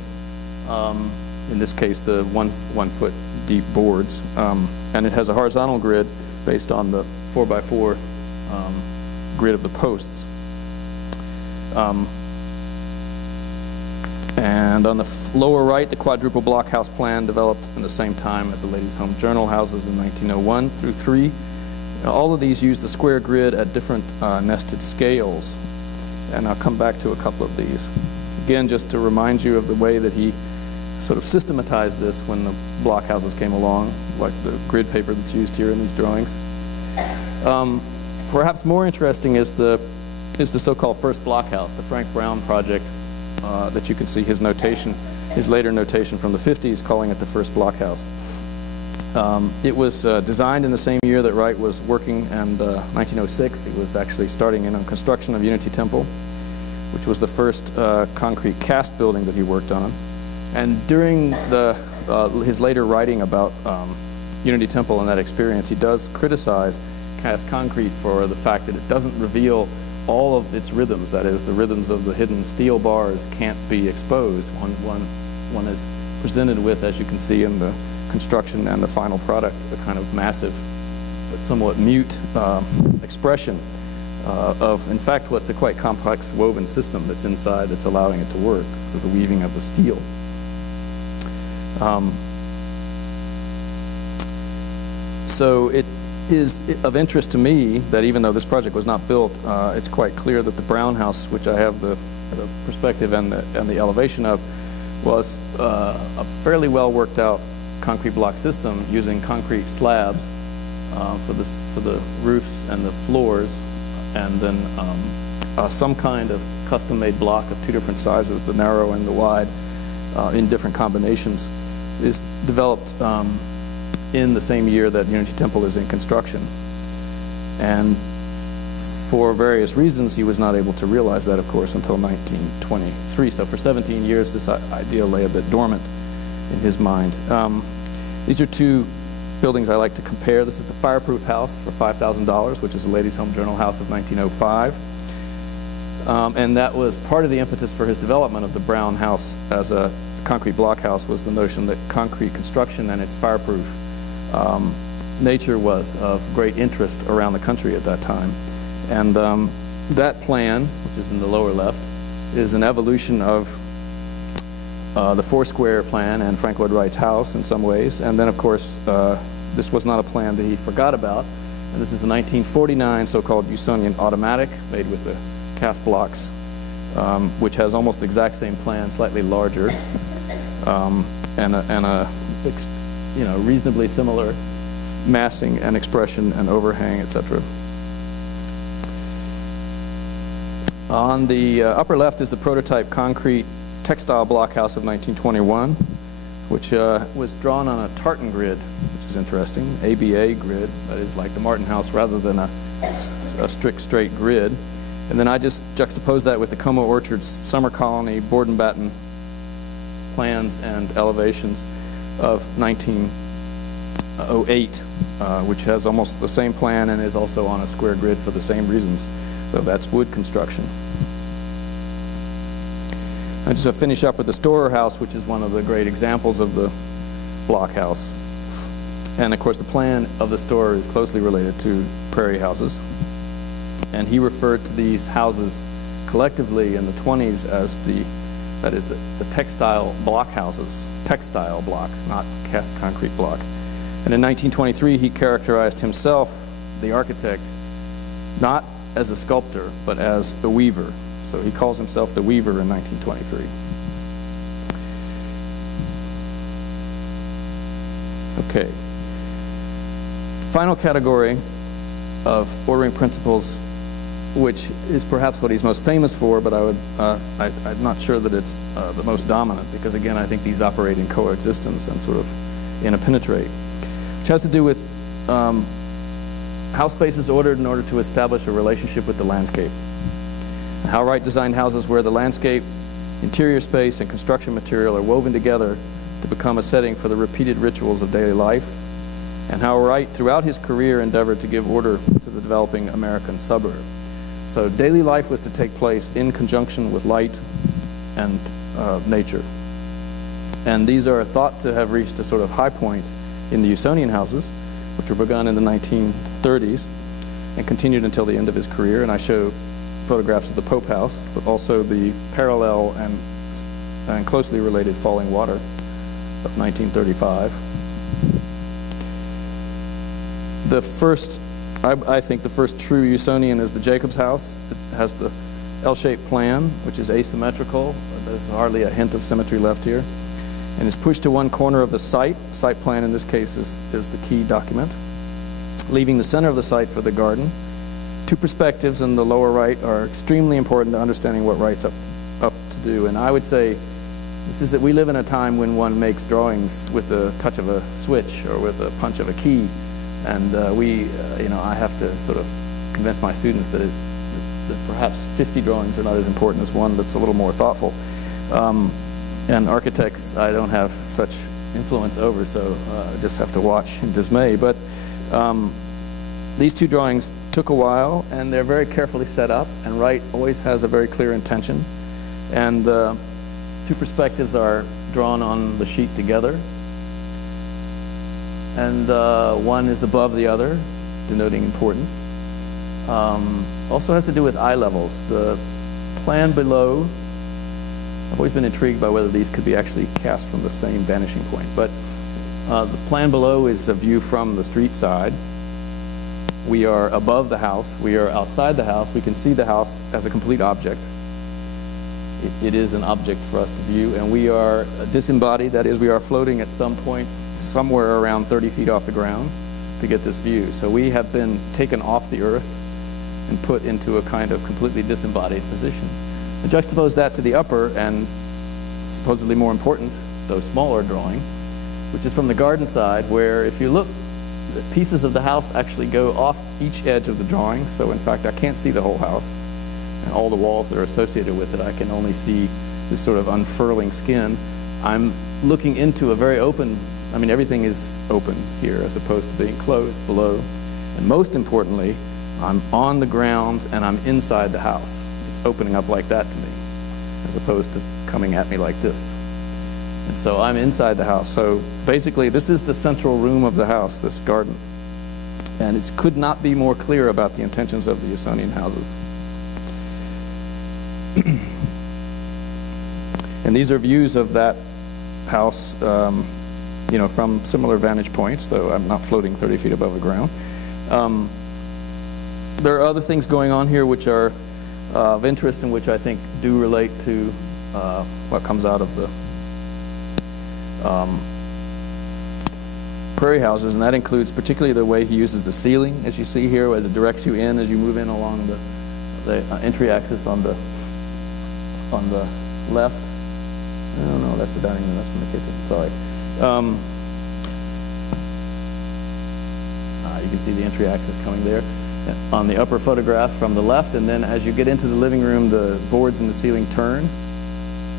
in this case the one foot deep boards, and it has a horizontal grid based on the 4x4 grid of the posts. And on the lower right, the quadruple block house plan developed in the same time as the Ladies' Home Journal houses in 1901 through 3. All of these use the square grid at different nested scales, and I'll come back to a couple of these. Again, just to remind you of the way that he sort of systematized this when the block houses came along, like the grid paper that's used here in these drawings. Perhaps more interesting is the so-called first block house, the Frank Brown project, that you can see his notation, his later notation from the 50s, calling it the first block house. It was designed in the same year that Wright was working, and 1906 he was actually starting in on construction of Unity Temple, which was the first concrete cast building that he worked on. And during his later writing about Unity Temple and that experience, he does criticize cast concrete for the fact that it doesn't reveal all of its rhythms. That is, the rhythms of the hidden steel bars can't be exposed. One is presented with, as you can see in the construction and the final product, a kind of massive but somewhat mute expression of, in fact, what's a quite complex woven system that's inside that's allowing it to work, so the weaving of the steel. So it is of interest to me that even though this project was not built, it's quite clear that the Brown House, which I have the perspective and the elevation of, was a fairly well worked out concrete block system using concrete slabs for the roofs and the floors, and then some kind of custom-made block of two different sizes, the narrow and the wide, in different combinations, is developed in the same year that Unity Temple is in construction. And for various reasons, he was not able to realize that, of course, until 1923. So for 17 years, this idea lay a bit dormant in his mind. These are two buildings I like to compare. This is the Fireproof House for $5,000, which is a Ladies' Home Journal house of 1905. And that was part of the impetus for his development of the brown house as a concrete block house, was the notion that concrete construction and its fireproof nature was of great interest around the country at that time. And that plan, which is in the lower left, is an evolution of the Foursquare plan and Frank Lloyd Wright's house in some ways. And then, of course, this was not a plan that he forgot about. And this is a 1949 so-called Usonian automatic made with the cast blocks, which has almost the exact same plan, slightly larger, and a reasonably similar massing and expression and overhang, etc. On the upper left is the prototype concrete textile block house of 1921, which was drawn on a tartan grid, which is interesting, ABA grid, that is like the Martin house rather than a strict straight grid. And then I just juxtapose that with the Como Orchards Summer Colony board and batten plans and elevations of 1908, which has almost the same plan and is also on a square grid for the same reasons, though that's wood construction. I just finish up with the Storer House, which is one of the great examples of the block house. And of course the plan of the Storer is closely related to Prairie Houses. And he referred to these houses collectively in the 20s as the textile block houses, textile block, not cast concrete block. And in 1923 he characterized himself, the architect, not as a sculptor, but as a weaver. So he calls himself the weaver in 1923. Okay. Final category of ordering principles, which is perhaps what he's most famous for, but I'm not sure that it's the most dominant, because again I think these operate in coexistence and sort of interpenetrate, which has to do with how space is ordered in order to establish a relationship with the landscape. How Wright designed houses where the landscape, interior space, and construction material are woven together to become a setting for the repeated rituals of daily life, and how Wright throughout his career endeavored to give order to the developing American suburb. So daily life was to take place in conjunction with light and nature. And these are thought to have reached a sort of high point in the Usonian houses, which were begun in the 1930s and continued until the end of his career. And I show photographs of the Pope House, but also the parallel and closely related Falling Water of 1935. The first, I think the first true Usonian is the Jacobs House. It has the L-shaped plan, which is asymmetrical. There's hardly a hint of symmetry left here. And is pushed to one corner of the site. Site plan in this case is the key document, leaving the center of the site for the garden. Two perspectives in the lower right are extremely important to understanding what Wright's up to do. And I would say this is that we live in a time when one makes drawings with the touch of a switch or with a punch of a key. And I have to sort of convince my students that perhaps 50 drawings are not as important as one that's a little more thoughtful. And architects, I don't have such influence over, so I just have to watch in dismay. But these two drawings took a while, and they're very carefully set up, and Wright always has a very clear intention. And the two perspectives are drawn on the sheet together. And one is above the other, denoting importance. Also has to do with eye levels. The plan below, I've always been intrigued by whether these could be actually cast from the same vanishing point. But the plan below is a view from the street side. We are above the house. We are outside the house. We can see the house as a complete object. It is an object for us to view. And we are disembodied. That is, we are floating at some point somewhere around 30 feet off the ground to get this view. So we have been taken off the earth and put into a kind of completely disembodied position. And juxtapose that to the upper and supposedly more important, though smaller drawing, which is from the garden side, where if you look, the pieces of the house actually go off each edge of the drawing. So in fact, I can't see the whole house and all the walls that are associated with it. I can only see this sort of unfurling skin. I'm looking into a very open, I mean, everything is open here as opposed to being closed below. And most importantly, I'm on the ground and I'm inside the house. It's opening up like that to me, as opposed to coming at me like this. And so I'm inside the house. So basically, this is the central room of the house, this garden. And it could not be more clear about the intentions of the Usonian houses. And these are views of that house, you know, from similar vantage points, though I'm not floating 30 feet above the ground. There are other things going on here which are of interest and which I think do relate to what comes out of the Prairie Houses, and that includes particularly the way he uses the ceiling, as you see here, as it directs you in as you move in along the entry axis on the left. Oh no, that's the dining room, that's from the kitchen, sorry. You can see the entry axis coming there on the upper photograph from the left, and then as you get into the living room, the boards in the ceiling turn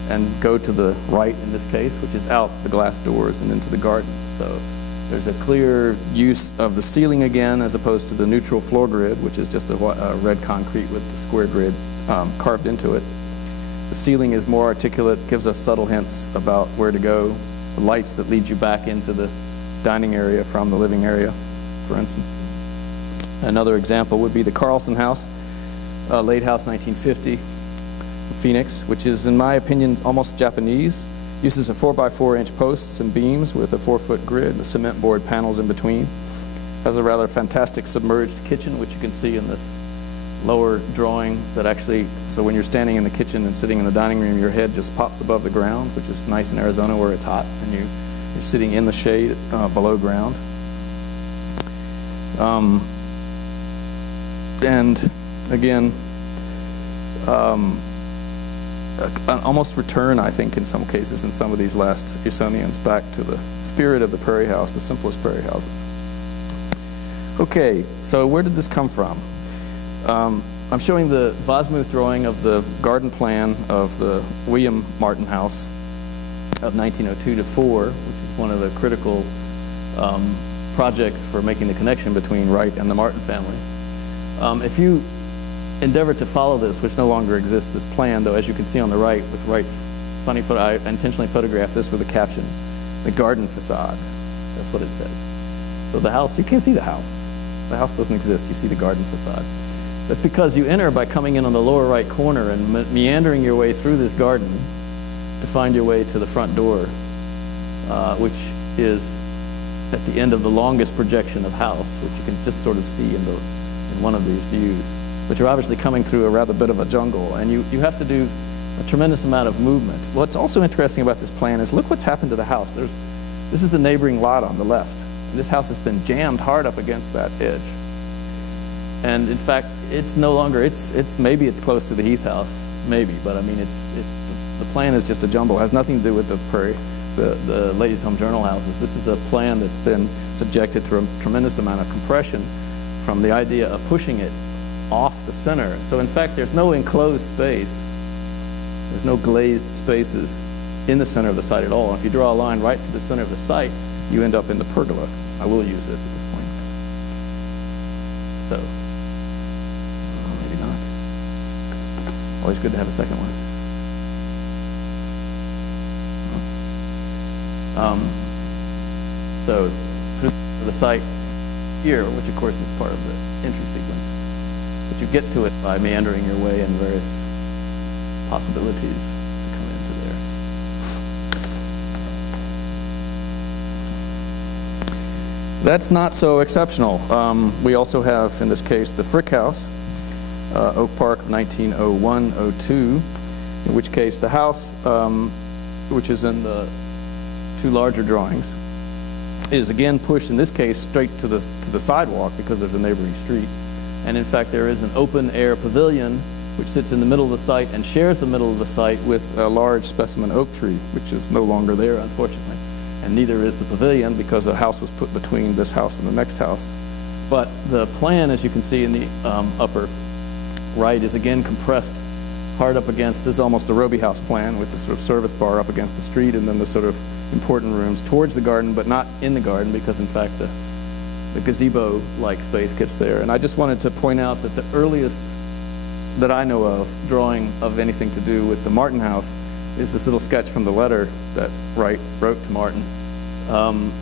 and go to the right in this case, which is out the glass doors and into the garden. So there's a clear use of the ceiling again, as opposed to the neutral floor grid, which is just a red concrete with the square grid carved into it. The ceiling is more articulate, gives us subtle hints about where to go. The lights that lead you back into the dining area from the living area, for instance. Another example would be the Carlson House, late house 1950, Phoenix, which is, in my opinion, almost Japanese. Uses a 4x4-inch posts and beams with a 4-foot grid, the cement board panels in between. Has a rather fantastic submerged kitchen, which you can see in this lower drawing, that actually, so when you're standing in the kitchen and sitting in the dining room, your head just pops above the ground, which is nice in Arizona where it's hot, and you're sitting in the shade below ground. And again, an almost return, I think, in some cases, in some of these last Usonians, back to the spirit of the Prairie House, the simplest Prairie Houses. Okay, so where did this come from? I'm showing the Wasmuth drawing of the garden plan of the William Martin House of 1902 to 4, which is one of the critical projects for making the connection between Wright and the Martin family. If you endeavor to follow this, which no longer exists, this plan, though, as you can see on the right, with Wright's funny photo, I intentionally photographed this with a caption, the garden facade. That's what it says. So the house, you can't see the house. The house doesn't exist, you see the garden facade. That's because you enter by coming in on the lower right corner and meandering your way through this garden to find your way to the front door, which is at the end of the longest projection of house, which you can just sort of see in one of these views. But you're obviously coming through a rather bit of a jungle, and you have to do a tremendous amount of movement. What's also interesting about this plan is look what's happened to the house. This is the neighboring lot on the left. And this house has been jammed hard up against that edge. And in fact, it's no longer, maybe it's close to the Heath House, maybe, but I mean, the plan is just a jumble. It has nothing to do with the Ladies' Home Journal houses. This is a plan that's been subjected to a tremendous amount of compression from the idea of pushing it off the center. So in fact, there's no enclosed space. There's no glazed spaces in the center of the site at all. And if you draw a line right to the center of the site, you end up in the pergola. I will use this at this point. So, maybe not. Always good to have a second one. So, through the site here, which of course is part of the entry sequence, but you get to it by meandering your way in various possibilities to come into there. That's not so exceptional. We also have, in this case, the Frick House, Oak Park, 1901-02, in which case the house, which is in the two larger drawings, is again pushed, in this case, straight to the sidewalk because there's a neighboring street. And in fact, there is an open air pavilion which sits in the middle of the site and shares the middle of the site with a large specimen oak tree, which is no longer there, unfortunately. And neither is the pavilion, because a house was put between this house and the next house. But the plan, as you can see in the upper right, is again compressed hard up against, this is almost a Roby House plan with the sort of service bar up against the street, and then the sort of important rooms towards the garden, but not in the garden, because in fact the gazebo-like space gets there. And I just wanted to point out that the earliest that I know of drawing of anything to do with the Martin House is this little sketch from the letter that Wright wrote to Martin,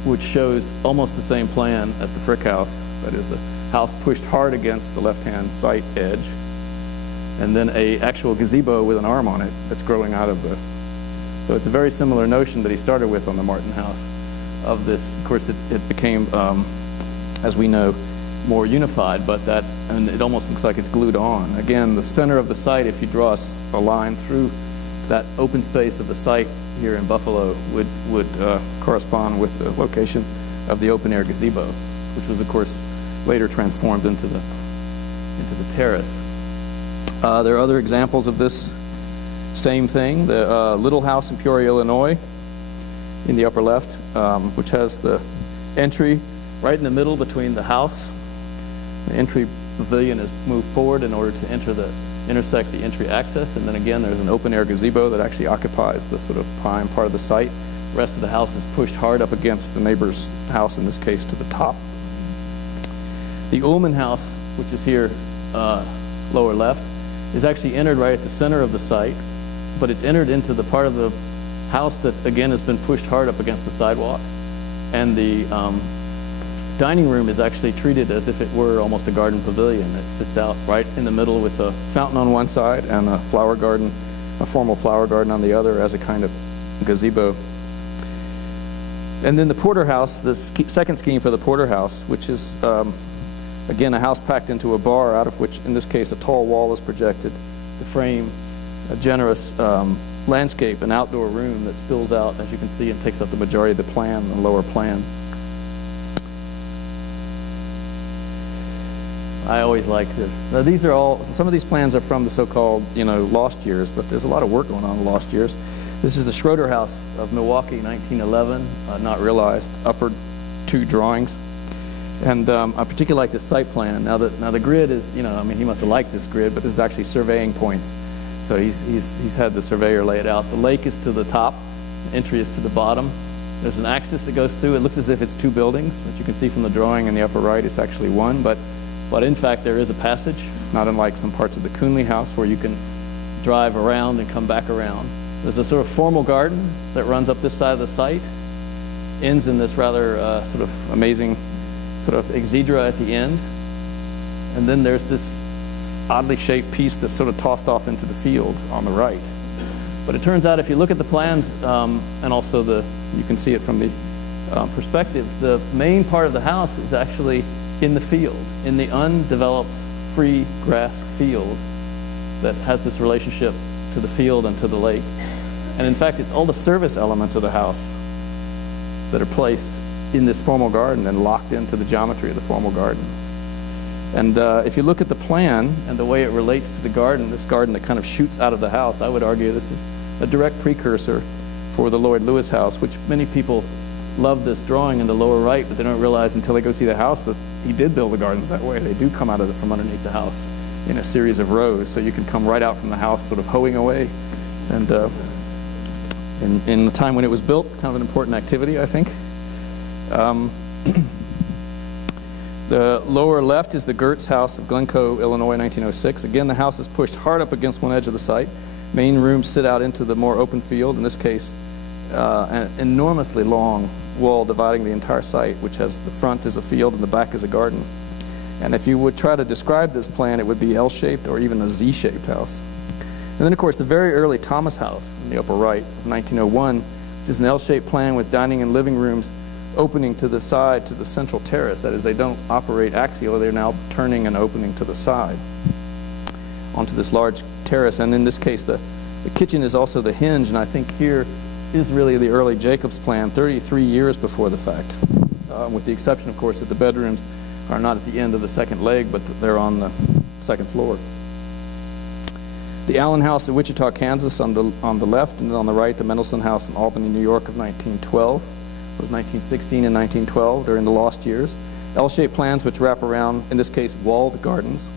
which shows almost the same plan as the Frick House. That is, the house pushed hard against the left-hand site edge, and then a actual gazebo with an arm on it that's growing out of the. So it's a very similar notion that he started with on the Martin House of this. Of course, it became, as we know, more unified, but that, and it almost looks like it's glued on. Again, the center of the site, if you draw a line through that open space of the site here in Buffalo, would correspond with the location of the open-air gazebo, which was, of course, later transformed into the terrace. There are other examples of this same thing. The Little House in Peoria, Illinois, in the upper left, which has the entry right in the middle between the house. The entry pavilion is moved forward in order to intersect the entry access, and then again there's an open-air gazebo that actually occupies the sort of prime part of the site. The rest of the house is pushed hard up against the neighbor's house, in this case to the top. The Ullman House, which is here lower left, is actually entered right at the center of the site, but it's entered into the part of the house that again has been pushed hard up against the sidewalk. And the dining room is actually treated as if it were almost a garden pavilion. It sits out right in the middle with a fountain on one side and a flower garden, a formal flower garden on the other, as a kind of gazebo. And then the Porter House, the second scheme for the Porter House, which is again a house packed into a bar, out of which in this case a tall wall is projected to frame a generous landscape, an outdoor room that spills out, as you can see, and takes up the majority of the plan, the lower plan. I always like this. Now, these are all, some of these plans are from the so-called, lost years, but there's a lot of work going on in the lost years. This is the Schroeder House of Milwaukee, 1911, not realized, upper two drawings. And I particularly like this site plan. Now the grid is, he must have liked this grid, but this is actually surveying points. So he's had the surveyor lay it out. The lake is to the top, the entry is to the bottom. There's an axis that goes through. It looks as if it's two buildings, but you can see from the drawing in the upper right, it's actually one. But in fact, there is a passage, not unlike some parts of the Coonley House where you can drive around and come back around. There's a sort of formal garden that runs up this side of the site, ends in this rather sort of amazing sort of exedra at the end. And then there's this oddly shaped piece that's sort of tossed off into the field on the right. But it turns out if you look at the plans, and also you can see it from the perspective, the main part of the house is actually in the field, in the undeveloped free grass field that has this relationship to the field and to the lake. And in fact, it's all the service elements of the house that are placed in this formal garden and locked into the geometry of the formal garden. And if you look at the plan and the way it relates to the garden, this garden that kind of shoots out of the house, I would argue this is a direct precursor for the Lloyd Lewis house, which many people love this drawing in the lower right, but they don't realize until they go see the house that he did build the gardens that way. They do come out of from underneath the house in a series of rows, so you can come right out from the house sort of hoeing away. And in the time when it was built, kind of an important activity, I think. The lower left is the Gertz House of Glencoe, Illinois, 1906. Again, the house is pushed hard up against one edge of the site. Main rooms sit out into the more open field, in this case an enormously long wall dividing the entire site, which has the front is a field and the back is a garden. And if you would try to describe this plan, it would be L-shaped or even a Z-shaped house. And then, of course, the very early Thomas House in the upper right of 1901, which is an L-shaped plan with dining and living rooms opening to the side to the central terrace. That is, they don't operate axial, they're now turning and opening to the side onto this large terrace. And in this case, the kitchen is also the hinge, and I think here is really the early Jacobs plan, 33 years before the fact, with the exception, of course, that the bedrooms are not at the end of the second leg, but they're on the second floor. The Allen House of Wichita, Kansas on the left, and then on the right, the Mendelsohn House in Albany, New York of 1912. It was 1916 and 1912 during the lost years. L-shaped plans which wrap around, in this case, walled gardens.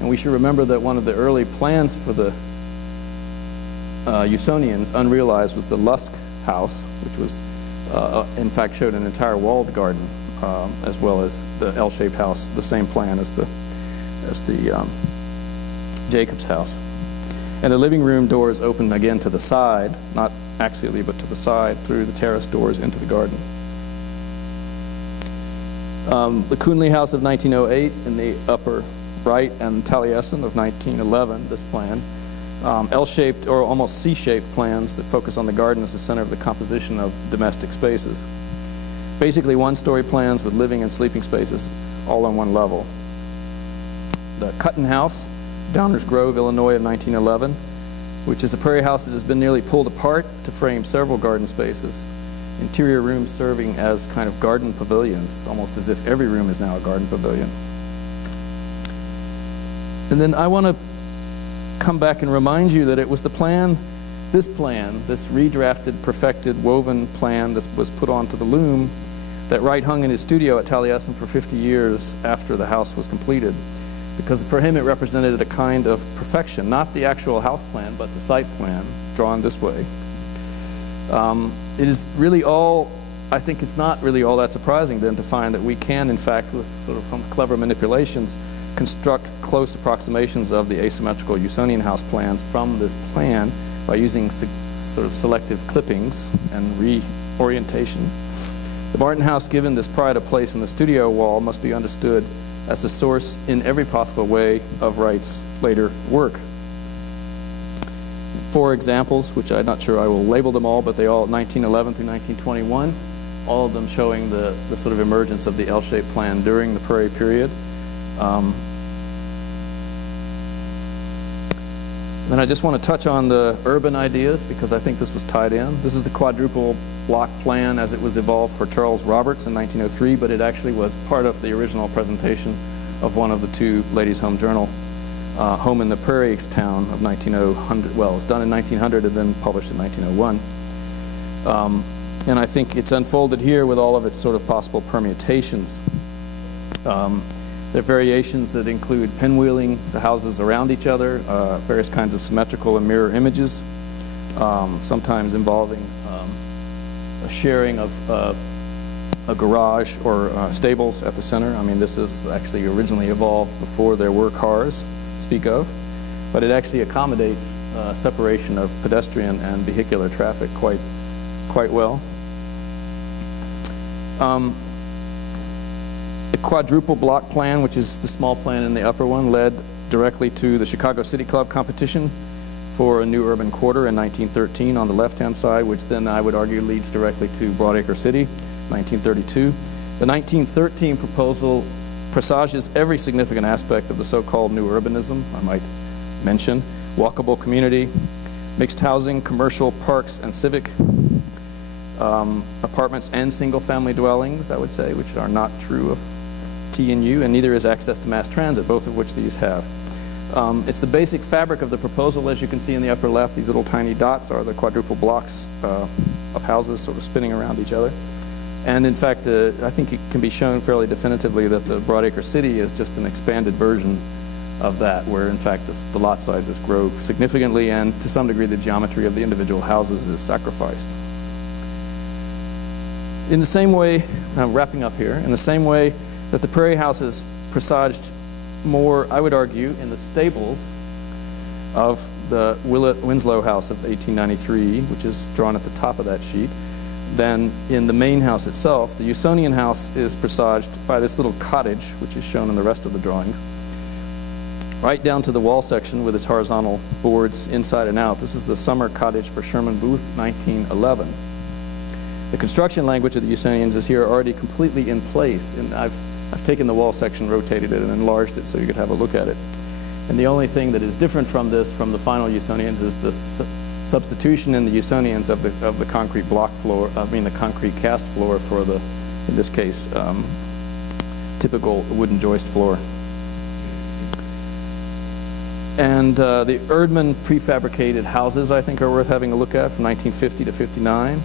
And we should remember that one of the early plans for the Usonians, unrealized, was the Lusk House, which was, in fact, showed an entire walled garden, as well as the L-shaped house, the same plan as the Jacobs House. And the living room doors open again to the side, not axially, but to the side through the terrace doors into the garden. The Coonley House of 1908 in the upper right, and Taliesin of 1911, this plan. L-shaped or almost C-shaped plans that focus on the garden as the center of the composition of domestic spaces. Basically one-story plans with living and sleeping spaces all on one level. The Cutton House, Downers Grove, Illinois of 1911, which is a prairie house that has been nearly pulled apart to frame several garden spaces. Interior rooms serving as kind of garden pavilions, almost as if every room is now a garden pavilion. And then I want to come back and remind you that it was the plan, this redrafted, perfected, woven plan that was put onto the loom that Wright hung in his studio at Taliesin for 50 years after the house was completed. Because for him it represented a kind of perfection, not the actual house plan, but the site plan drawn this way. It is really all, I think it's not really all that surprising then to find that we can, in fact, with sort of clever manipulations, construct close approximations of the asymmetrical Usonian house plans from this plan by using sort of selective clippings and reorientations. The Martin House, given this pride of place in the studio wall, must be understood as the source in every possible way of Wright's later work. 4 examples, which I'm not sure I will label them all, but they all 1911 through 1921, all of them showing the sort of emergence of the L-shaped plan during the Prairie period. Then I just want to touch on the urban ideas because I think this was tied in. This is the quadruple block plan as it was evolved for Charles Roberts in 1903, but it actually was part of the original presentation of one of the 2 Ladies' Home Journal, Home in the Prairie town of 1900. Well, it was done in 1900 and then published in 1901. And I think it's unfolded here with all of its sort of possible permutations. There are variations that include pinwheeling the houses around each other, various kinds of symmetrical and mirror images, sometimes involving a sharing of a garage or stables at the center. I mean, this is actually originally evolved before there were cars to speak of, but it actually accommodates separation of pedestrian and vehicular traffic quite well. The quadruple block plan, which is the small plan in the upper one, led directly to the Chicago City Club competition for a new urban quarter in 1913 on the left-hand side, which then I would argue leads directly to Broadacre City, 1932. The 1913 proposal presages every significant aspect of the so-called new urbanism, I might mention: walkable community, mixed housing, commercial, parks, and civic, apartments and single-family dwellings, I would say, which are not true of T and U, and neither is access to mass transit, both of which these have. It's the basic fabric of the proposal, as you can see in the upper left. These little tiny dots are the quadruple blocks of houses sort of spinning around each other. And in fact, I think it can be shown fairly definitively that the Broadacre City is just an expanded version of that, where in fact the lot sizes grow significantly, and to some degree the geometry of the individual houses is sacrificed. In the same way, I'm wrapping up here, in the same way that the Prairie Houses presaged more, I would argue, in the stables of the Winslow House of 1893, which is drawn at the top of that sheet, than in the main house itself. The Usonian house is presaged by this little cottage, which is shown in the rest of the drawings, right down to the wall section with its horizontal boards inside and out. This is the summer cottage for Sherman Booth, 1911. The construction language of the Usonians is here already completely in place, and I've taken the wall section, rotated it, and enlarged it so you could have a look at it. And the only thing that is different from this, from the final Usonians, is the substitution in the Usonians of the concrete block floor, the concrete cast floor for the, in this case, typical wooden joist floor. And the Erdmann prefabricated houses, I think, are worth having a look at from 1950 to 59.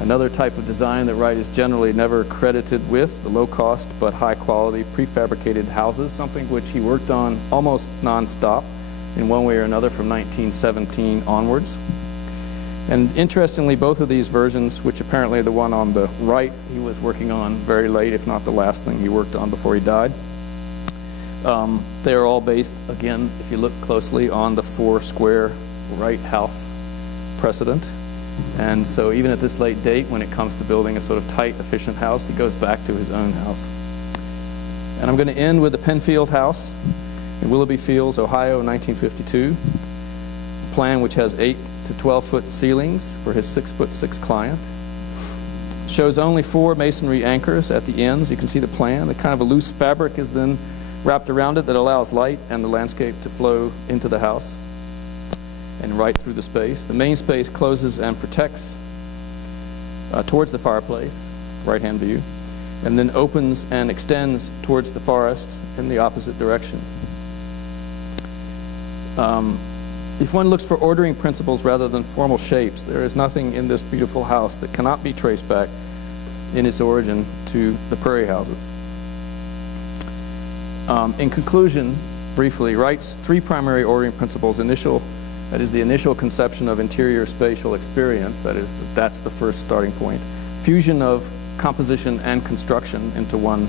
Another type of design that Wright is generally never credited with, the low cost but high quality prefabricated houses, something which he worked on almost nonstop in one way or another from 1917 onwards. And interestingly, both of these versions, which apparently the one on the right he was working on very late, if not the last thing he worked on before he died, they are all based, again, if you look closely, on the 4-square Wright house precedent. And so even at this late date, when it comes to building a sort of tight, efficient house, he goes back to his own house. And I'm going to end with the Penfield house in Willoughby Fields, Ohio, in 1952. A plan which has 8 to 12-foot ceilings for his 6'6" client. Shows only 4 masonry anchors at the ends. You can see the plan. The kind of a loose fabric is then wrapped around it that allows light and the landscape to flow into the house and right through the space. The main space closes and protects towards the fireplace, right-hand view, and then opens and extends towards the forest in the opposite direction. If one looks for ordering principles rather than formal shapes, there is nothing in this beautiful house that cannot be traced back in its origin to the Prairie Houses. In conclusion, briefly, Wright's 3 primary ordering principles: that is the initial conception of interior spatial experience, that's the first starting point, fusion of composition and construction into one,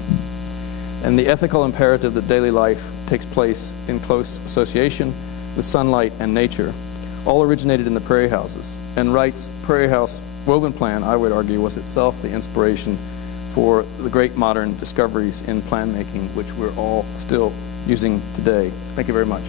and the ethical imperative that daily life takes place in close association with sunlight and nature, all originated in the Prairie Houses. And Wright's Prairie House woven plan, I would argue, was itself the inspiration for the great modern discoveries in plan making, which we're all still using today. Thank you very much.